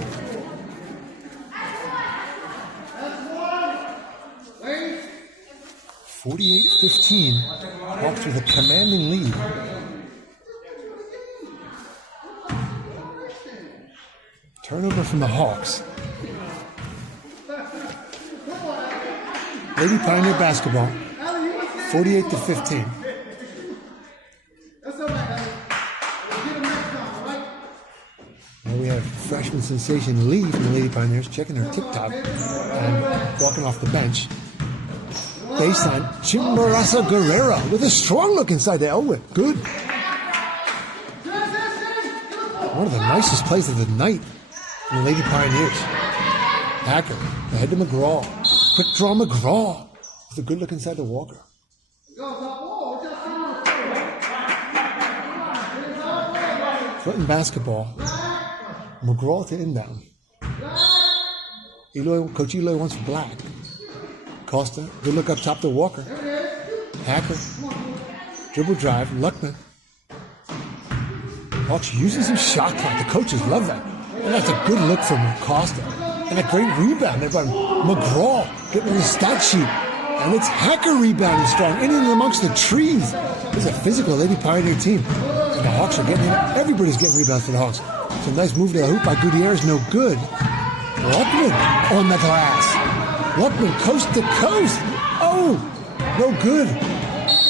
(48-15), Hawks with a commanding lead. Turnover from the Hawks. Lady Pioneer basketball, 48-15. Now we have freshman sensation Lee from the Lady Pioneers checking her TikTok and walking off the bench. Baseline, Chimborazo Guerrero with a strong look inside to Elwin. Good. One of the nicest plays of the night from the Lady Pioneers. Hacker, ahead to McGraw. Quick draw McGraw with a good look inside to Walker. Clinton basketball. McGraw to inbound. Coach Eloy wants black. Costa, good look up top to Walker. Hacker, dribble drive, Luckman. Hawks using some shot clock. The coaches love that. And that's a good look from Costa. And a great rebound there by McGraw, getting on the stat sheet. And it's Hacker rebounding strong, in and amongst the trees. This is a physical Lady Pioneer team. And the Hawks are getting in. Everybody's getting rebounds for the Hawks. It's a nice move to the hoop by Gutierrez, no good. Luckman on the glass. Luckman coast to coast. Oh, no good.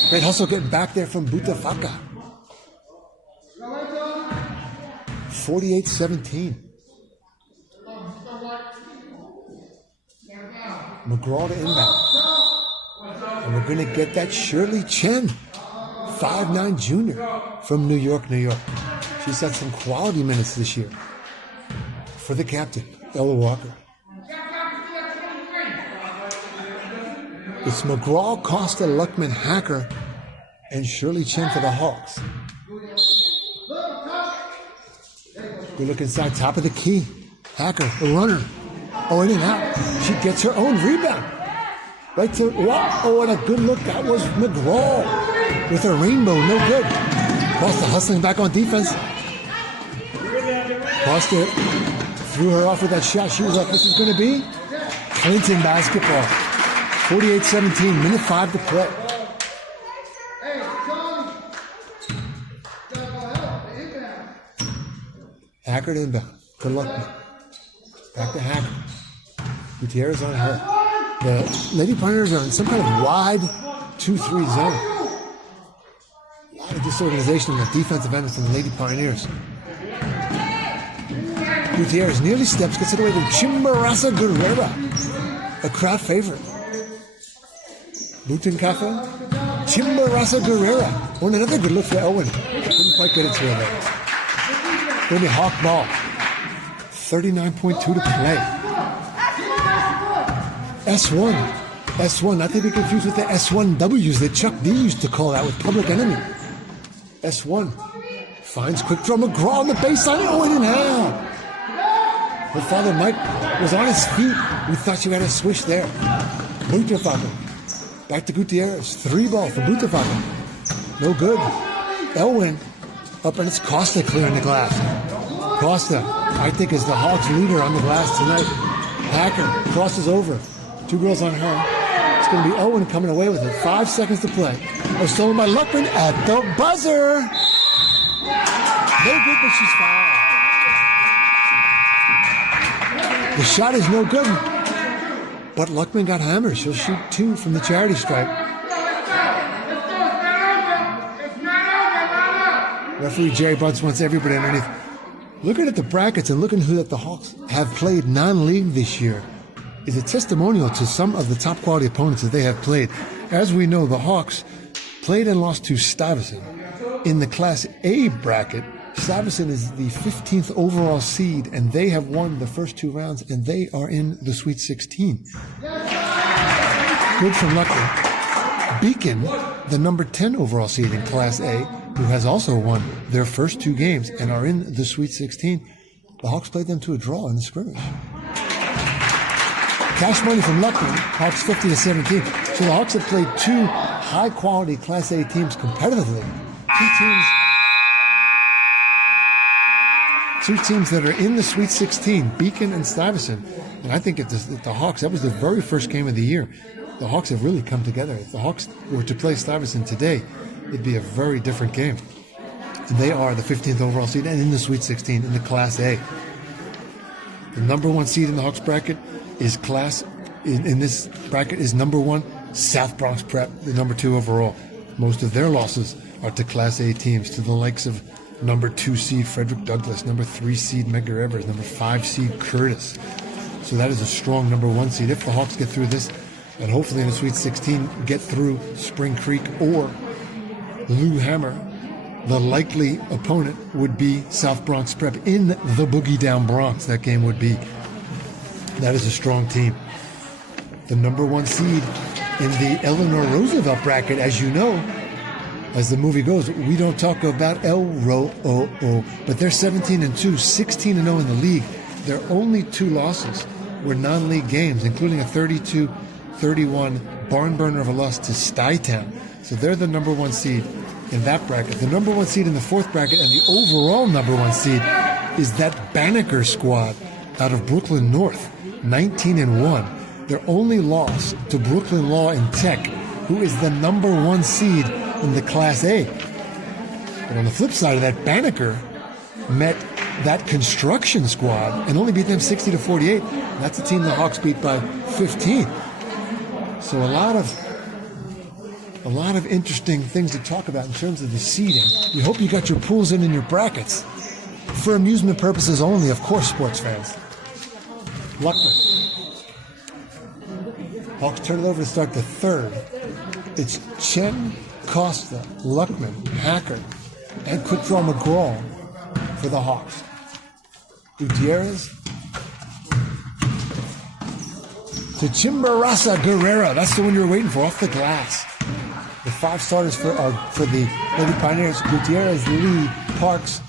Great hustle getting back there from Butefaka. 48-17. McGraw to inbound. And we're going to get that Shirley Chen, 5'9" junior from New York, New York. She's had some quality minutes this year. For the captain, Ella Walker. It's McGraw, Costa, Luckman, Hacker, and Shirley Chen for the Hawks. We look inside, top of the key. Hacker, the runner. Oh, in and out. She gets her own rebound. Right to, oh, and a good look. That was McGraw with a rainbow. No good. Costa hustling back on defense. Costa threw her off with that shot. She was like, this is going to be Clinton basketball. 48-17, minute 5 to play. Hacker to inbound. Good luck. Back to Hacker. Gutierrez on her. The Lady Pioneers are in some kind of wide 2-3 zone. A lot of disorganization in the defensive end from the Lady Pioneers. Gutierrez nearly steps, gets it away to Chimborazo Guerrera, a crowd favorite. Luton Cafe, Chimborazo Guerrera. Oh, another good look for Elwin. Couldn't quite get it to her there. Going to be Hawk ball. 39.2 to play. S1, not to be confused with the S1Ws that Chuck D used to call out with Public Enemy. S1 finds quick draw McGraw on the baseline. Oh, in and out. Her father Mike was on his feet. We thought she had a swish there. Butafaga. Back to Gutierrez. 3-ball for Butafaga. No good. Elwin up, and it's Costa clearing the glass. Costa, I think, is the Hawks leader on the glass tonight. Hacker crosses over. 2 girls on her. It's going to be Elwin coming away with it. 5 seconds to play. Oh, stolen by Luckman at the buzzer. No good, but she's fouled. The shot is no good, but Luckman got hammered. She'll shoot 2 from the charity stripe. Referee Jerry Bunce wants everybody underneath. Looking at the brackets and looking who that the Hawks have played non-league this year is a testimonial to some of the top quality opponents that they have played. As we know, the Hawks played and lost to Stuyvesant. In the Class A bracket, Stuyvesant is the 15th overall seed, and they have won the first 2 rounds, and they are in the Sweet 16. Good from Luckman. Beacon, the number 10 overall seed in Class A, who has also won their first 2 games and are in the Sweet 16. The Hawks played them to a draw in the scrimmage. Cash money from Luckman, Hawks 50-17. So the Hawks have played 2 high-quality Class A teams competitively. 2 teams that are in the Sweet 16, Beacon and Stuyvesant. And I think if the Hawks, that was the very first game of the year, the Hawks have really come together. If the Hawks were to play Stuyvesant today, it'd be a very different game. And they are the 15th overall seed and in the Sweet 16 in the Class A. The number 1 seed in the Hawks bracket is in this bracket is number 1, South Bronx Prep, the number 2 overall. Most of their losses are to Class A teams, to the likes of number 2 seed Frederick Douglass, number 3 seed Medgar Evers, number 5 seed Curtis. So that is a strong number 1 seed. If the Hawks get through this, and hopefully in the Sweet 16 get through Spring Creek or Lou Hammer, the likely opponent would be South Bronx Prep in the Boogie Down Bronx. That game would be. That is a strong team. The number 1 seed in the Eleanor Roosevelt bracket, as you know, as the movie goes, we don't talk about El-Ro-O-O, but they're 17-2, 16-0 in the league. Their only 2 losses were non-league games, including a 32-31 barn burner of a loss to Stuytown. So they're the number 1 seed in that bracket. The number 1 seed in the 4th bracket and the overall number 1 seed is that Banneker squad out of Brooklyn North, 19-1. Their only loss to Brooklyn Law and Tech, who is the number 1 seed in the Class A. But on the flip side of that, Banneker met that construction squad and only beat them 60-48. That's a team the Hawks beat by 15. So a lot of interesting things to talk about in terms of the seeding. We hope you got your pools in your brackets for amusement purposes only, of course, sports fans. Luckman. Hawks turn it over to start the third. It's Chen, Costa, Luckman, Hacker, and quick draw McGraw for the Hawks. Gutierrez to Chimborazo Guerrero. That's the one you were waiting for, off the glass. The 5 starters for the Lady Pioneers: Gutierrez, Lee, Parks,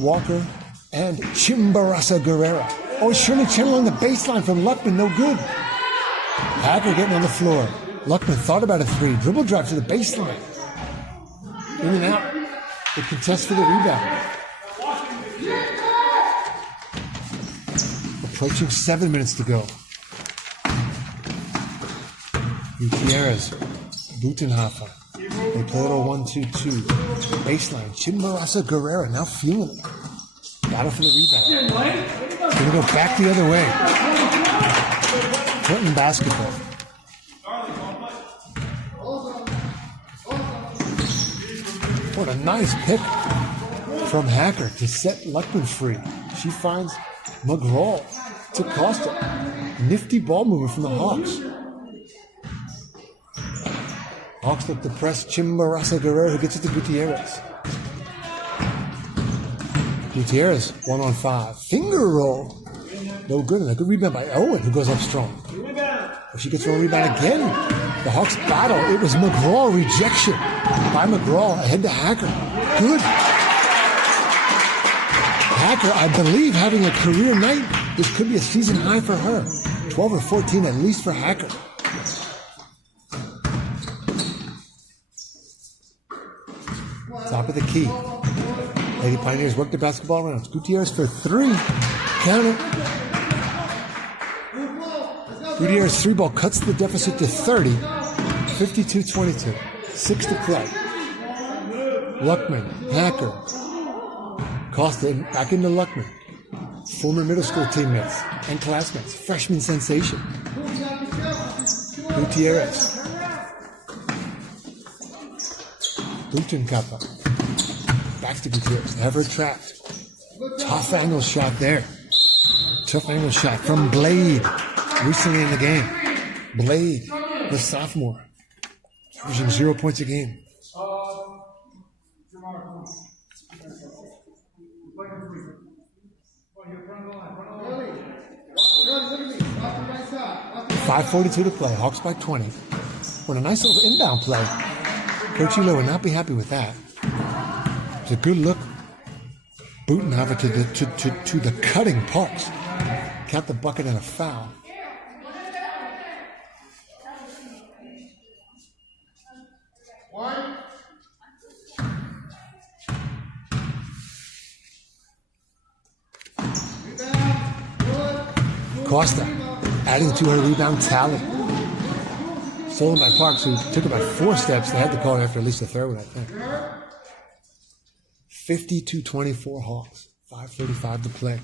Walker, and Chimborazo Guerrero. Oh, Shirley Chen along the baseline from Luckman, no good. Hacker getting on the floor. Luckman thought about a 3. Dribble drive to the baseline. In and out. The contest for the rebound. Approaching 7 minutes to go. Gutierrez, Butenhofer. They play a little 1-2-2. Baseline. Chimborazo Guerrero now feeling it. Battle for the rebound. Gonna go back the other way. Clinton basketball. What a nice pick from Hacker to set Luckman free. She finds McGraw to Costa. Nifty ball movement from the Hawks. Hawks look to press Chimborazo Guerrero, who gets it to Gutierrez. Gutierrez, 1-on-5. Finger roll. No good. And a good rebound by Owen, who goes up strong. She gets her own rebound again. The Hawks battle. It was McGraw rejection by McGraw ahead to Hacker. Good. Hacker, I believe, having a career night. This could be a season high for her. 12 or 14 at least for Hacker. Top of the key. Lady Pioneers work the basketball around. Gutierrez for 3. Count it. Gutierrez 3 ball cuts the deficit to 30. 52-22. 6 to play. Luckman, Hacker. Costa back into Luckman. Former middle school teammates and classmates. Freshman sensation. Gutierrez. Butenkappa. Back to Gutierrez. Have her trapped. Tough angle shot there. Tough angle shot from Blade. Recently in the game. Blade, the sophomore. Averaging 0 points a game. 5:42 to play. Hawks by 20. What a nice little inbound play. Coach Elo would not be happy with that. It's a good look. Butenhofer to the cutting Parks. Count the bucket and a foul. Costa adding to her rebound tally. Stolen by Parks, who took about 4 steps. They had to call it after at least the third one, I think. 52-24 Hawks. 5:35 to play.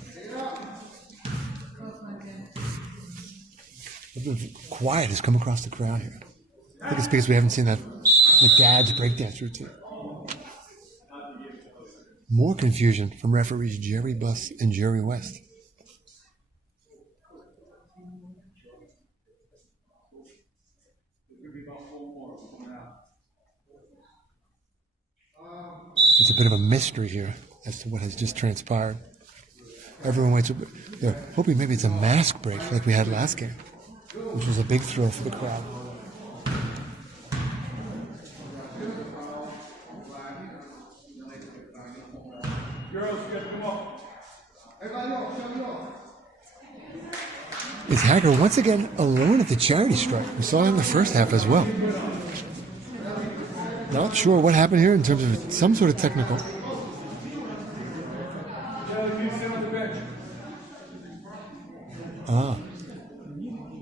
Quiet has come across the crowd here. I think it's because we haven't seen the dad's breakdance routine. More confusion from referees Jerry Buss and Jerry West. It's a bit of a mystery here as to what has just transpired. Everyone waits. They're hoping maybe it's a mask break like we had last game, which was a big thrill for the crowd. Is Hacker once again alone at the charity stripe? We saw him in the first half as well. Not sure what happened here in terms of some sort of technical.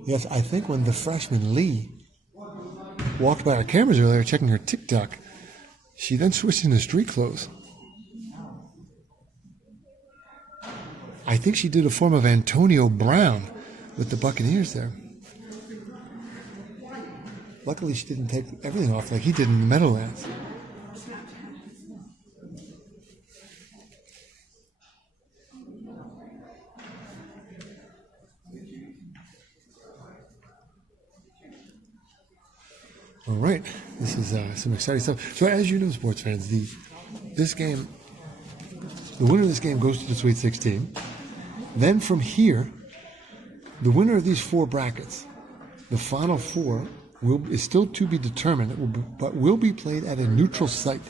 Yes, I think when the freshman Lee walked by our cameras earlier checking her TikTok, she then switched into street clothes. I think she did a form of Antonio Brown with the Buccaneers there. Luckily, she didn't take everything off like he did in the Meadowlands. All right, this is some exciting stuff. So as you know, sports fans, the winner of this game goes to the Sweet 16. Then from here, the winner of these four brackets, the final four, is still to be determined, but will be played at a neutral site.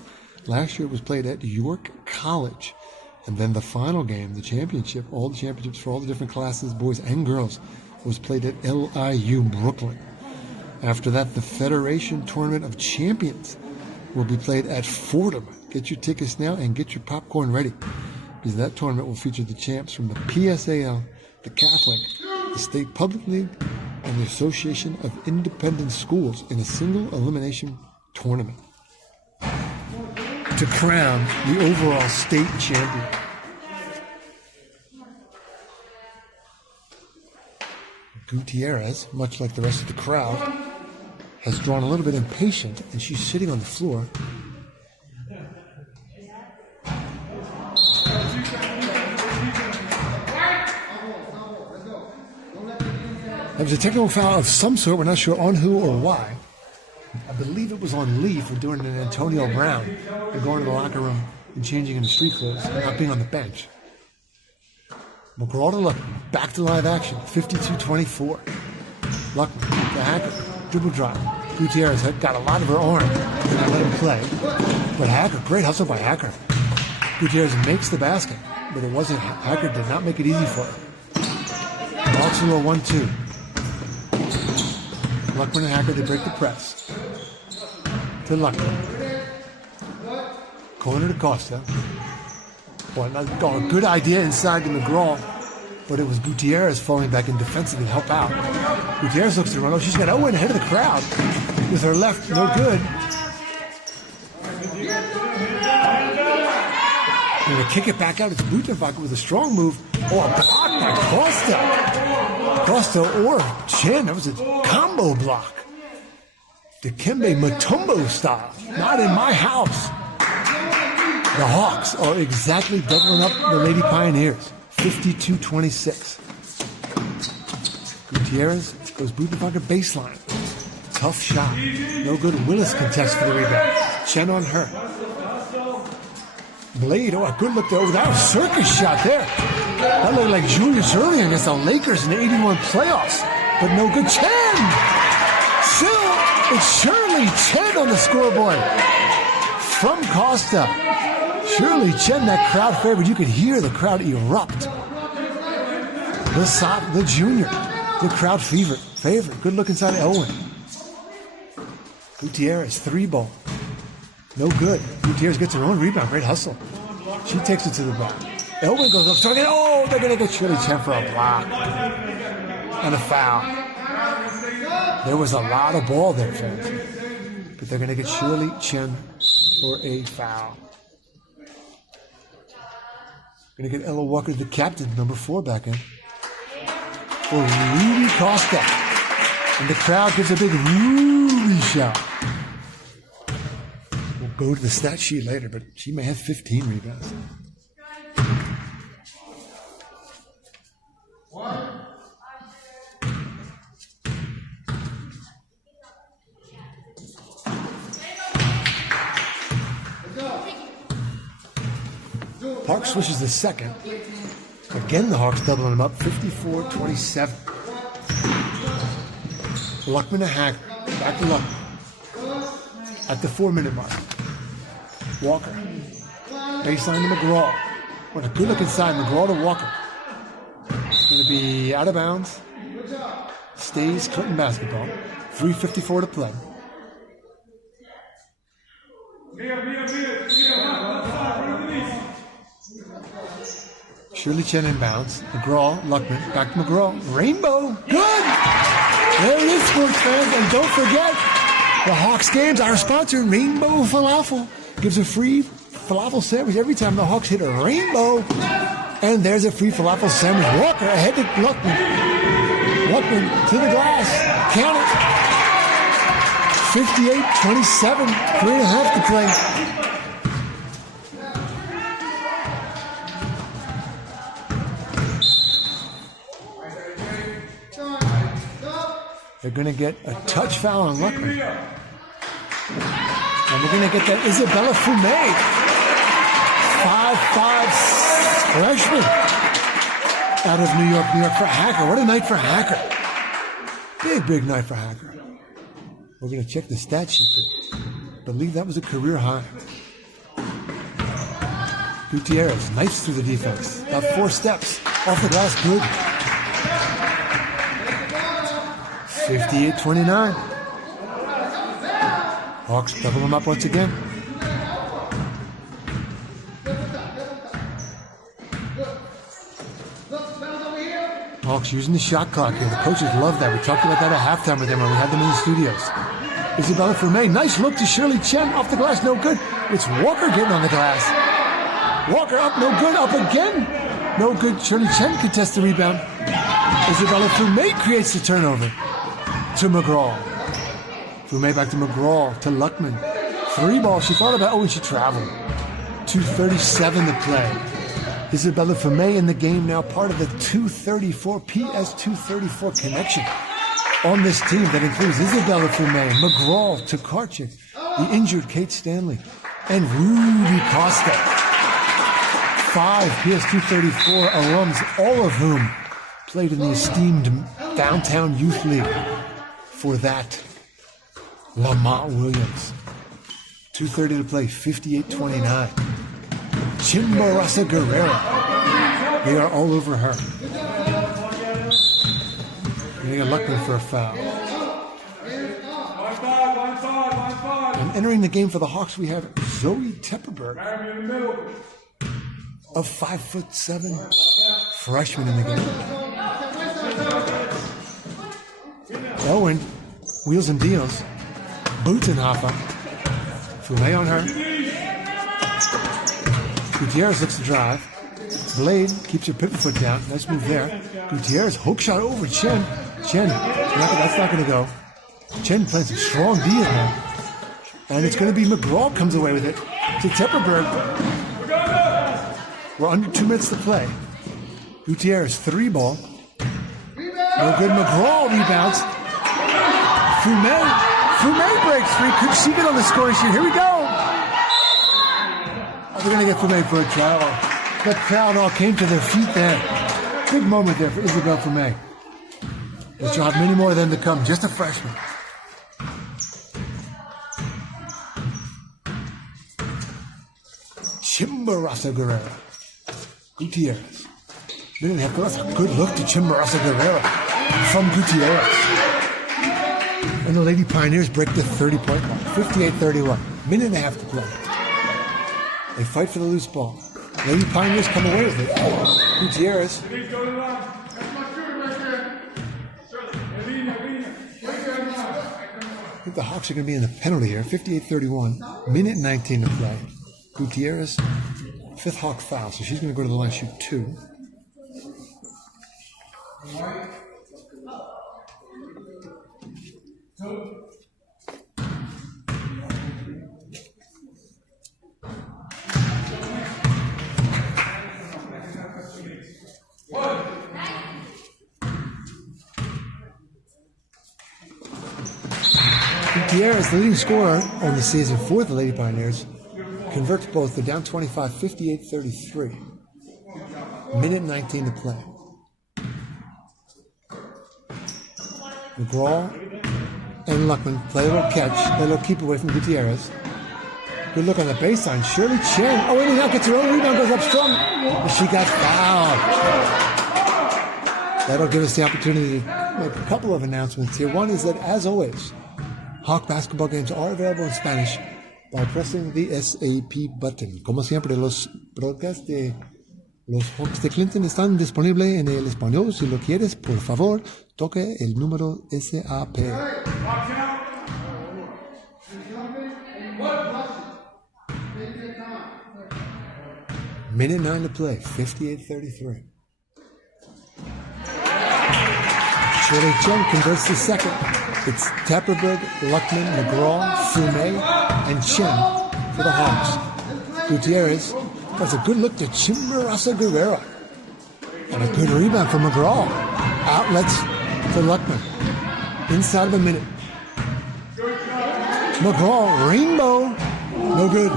Last year it was played at York College. And then the final game, the championship, all the championships for all the different classes, boys and girls, was played at LIU Brooklyn. After that, the Federation Tournament of Champions will be played at Fordham. Get your tickets now and get your popcorn ready, because that tournament will feature the champs from the PSAL, the Catholic, the State Public League, and the Association of Independent Schools in a single elimination tournament to crown the overall state champion. Gutierrez, much like the rest of the crowd, has drawn a little bit impatient, and she's sitting on the floor. There was a technical foul of some sort. We're not sure on who or why. I believe it was on Lee for doing an Antonio Brown and going to the locker room and changing into street clothes and not being on the bench. McGraw to Luckman, back to live action, 52-24. Luckman, the Hacker, dribble drive. Gutierrez had got a lot of her arm and I let him play. But Hacker, great hustle by Hacker. Gutierrez makes the basket, but it wasn't. Hacker did not make it easy for her. Hawks a little 1-2. Luckman and Hacker, they break the press. To Luckman. Corner to Costa. Boy, a good idea inside to McGraw, but it was Gutierrez falling back in defensively to help out. Gutierrez looks to run. Oh, she's got Owen ahead of the crowd. With her left, no good. And to kick it back out, it's Butenwag with a strong move. Oh, a block by Costa. Costa or Chen. That was a combo block. Dikembe Mutombo style. Not in my house. The Hawks are exactly doubling up the Lady Pioneers. 52-26. Gutierrez goes Butenwag baseline. Tough shot. No good. Willis contests for the rebound. Chen on her. Blade, oh, a good look there. Oh, that was a circus shot there. That looked like Julius Erving against the Lakers in the 81 playoffs. But no good. Chen! Still, it's Shirley Chen on the scoreboard. From Costa. Shirley Chen, that crowd favorite. You could hear the crowd erupt. The junior. The crowd favorite. Good look inside Elwin. Gutierrez, 3-ball. No good. Gutierrez gets her own rebound. Great hustle. She takes it to the back. Elwin goes up, target. Oh, they're going to get Shirley Chen for a block. And a foul. There was a lot of ball there, fans. But they're going to get Shirley Chen for a foul. Going to get Ella Walker, the captain, number 4, back in. For Ruby Costa. And the crowd gives a big Ruby shout. Go to the stat sheet later, but she may have 15 rebounds. Park switches the second. Again, the Hawks doubling them up, 54-27. Luckman to Hacker. Back to Luckman. At the 4-minute mark. Walker. Baseline to McGraw. What a good look inside. McGraw to Walker. It's going to be out of bounds. Stays Clinton basketball. 3:54 to play. Shirley Chen inbounds. McGraw, Luckman. Back to McGraw. Rainbow. Good! There it is, sports fans. And don't forget, the Hawks games, our sponsor, Rainbow Falafel, gives a free falafel sandwich every time the Hawks hit a rainbow. And there's a free falafel sandwich. Walker ahead to Luckman. Luckman to the glass. Count it. 58-27. 3.5 to play. They're going to get a touch foul on Luckman. And we're going to get that Isabella Fumé. 5'5" freshman out of New York for Hacker. What a night for Hacker. Big night for Hacker. We're going to check the stat sheet, but I believe that was a career high. Gutierrez, nice through the defense. About 4 steps. Off the glass, good. 58-29. Hawks double them up once again. Hawks using the shot clock here. The coaches love that. We talked about that at halftime with them when we had them in the studios. Isabella Fumé, nice look to Shirley Chen. Off the glass, no good. It's Walker getting on the glass. Walker up, no good. Up again. No good. Shirley Chen contests the rebound. Isabella Fumé creates the turnover to McGraw. Fumé back to McGraw, to Luckman. 3 ball. She thought about, and she traveled. 2:37 to play. Isabella Fumé in the game now, part of the 234, PS 234 connection on this team that includes Isabella Fumé, McGraw, Tokarczyk, the injured Kate Stanley, and Ruby Costa. 5 PS 234 alums, all of whom played in the esteemed Downtown Youth League for that Lamont Williams. 2:30 to play, 58-29. Chimborazo Guerrero. They are all over her. They got Luckman for a foul. And entering the game for the Hawks, we have Zoe Tepperberg, a 5'7" freshman in the game. Owen, wheels and deals. Butenhofer. Fumé on her. Gutierrez looks to drive. Blade keeps her pivot foot down. Nice move there. Gutierrez hook shot over Chen. That's not going to go. Chen playing some strong D in there. And it's going to be McGraw comes away with it to Tepperberg. We're under 2 minutes to play. Gutierrez 3 ball. No good. McGraw rebounds. Fumé breaks free. Could she get on the scoring sheet? Here we go. We're going to get Fumé for a trial. The crowd all came to their feet there. Big moment there for Isabella Fumé. But she'll have many more of them to come. Just a freshman. Chimborazo Guerrero. Gutierrez. That's a good look to Chimborazo Guerrero from Gutierrez. And the Lady Pioneers break the 30-point mark. 58-31. Minute and a half to play. They fight for the loose ball. Lady Pioneers come away with it. Gutierrez. I think the Hawks are going to be in the penalty here. 58-31. Minute 19 to play. Gutierrez, 5th Hawk foul, so she's going to go to the line, shoot 2. Gutierrez, the leading scorer on the season for the Lady Pioneers, converts both. They're down 25, 58-33. Minute 19 to play. McGraw and Luckman play a little catch, play a little keep away from Gutierrez. Good look on the baseline. Shirley Chen. Oh, and now gets her own rebound, goes up strong. But she got fouled. That'll give us the opportunity to make a couple of announcements here. One is that, as always, Hawk basketball games are available in Spanish by pressing the SAP button. Como siempre, los broadcasts de los Hawks de Clinton están disponibles en el español. Si lo quieres, por favor, toque el número SAP. Minute 9 to play, 58-33. Shirley Chen converts the second. It's Tepperberg, Luckman, McGraw, Fumé, and Chen for the Hawks. Gutierrez has a good look to Chimborazo Guerrero. And a good rebound for McGraw. Outlets for Luckman. Inside of a minute. McGraw, rainbow. No good.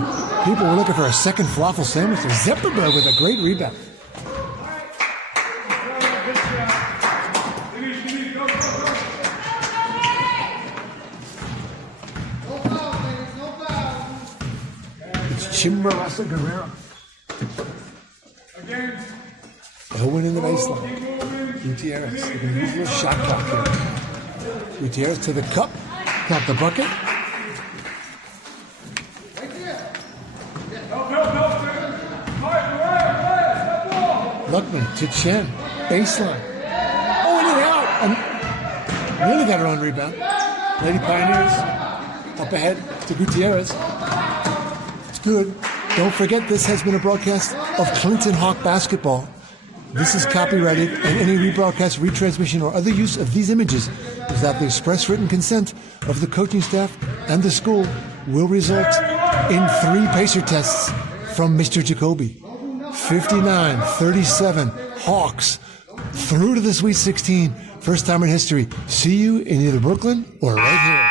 People were looking for a second falafel sandwich. Zepperbird with a great rebound. It's Chimborazo Guerrero. Owen in the baseline. Gutierrez. They're going to use a little shot clock here. Gutierrez to the cup. Got the bucket. Luckman to Chen. Baseline. Oh, and out. And nearly got her own rebound. Lady Pioneers up ahead to Gutierrez. It's good. Don't forget, this has been a broadcast of Clinton Hawk basketball. This is copyrighted, and any rebroadcast, retransmission, or other use of these images without the express written consent of the coaching staff and the school will result in 3 Pacer tests from Mr. Jacoby. 59-37, Hawks through to the Sweet 16. First time in history. See you in either Brooklyn or right here.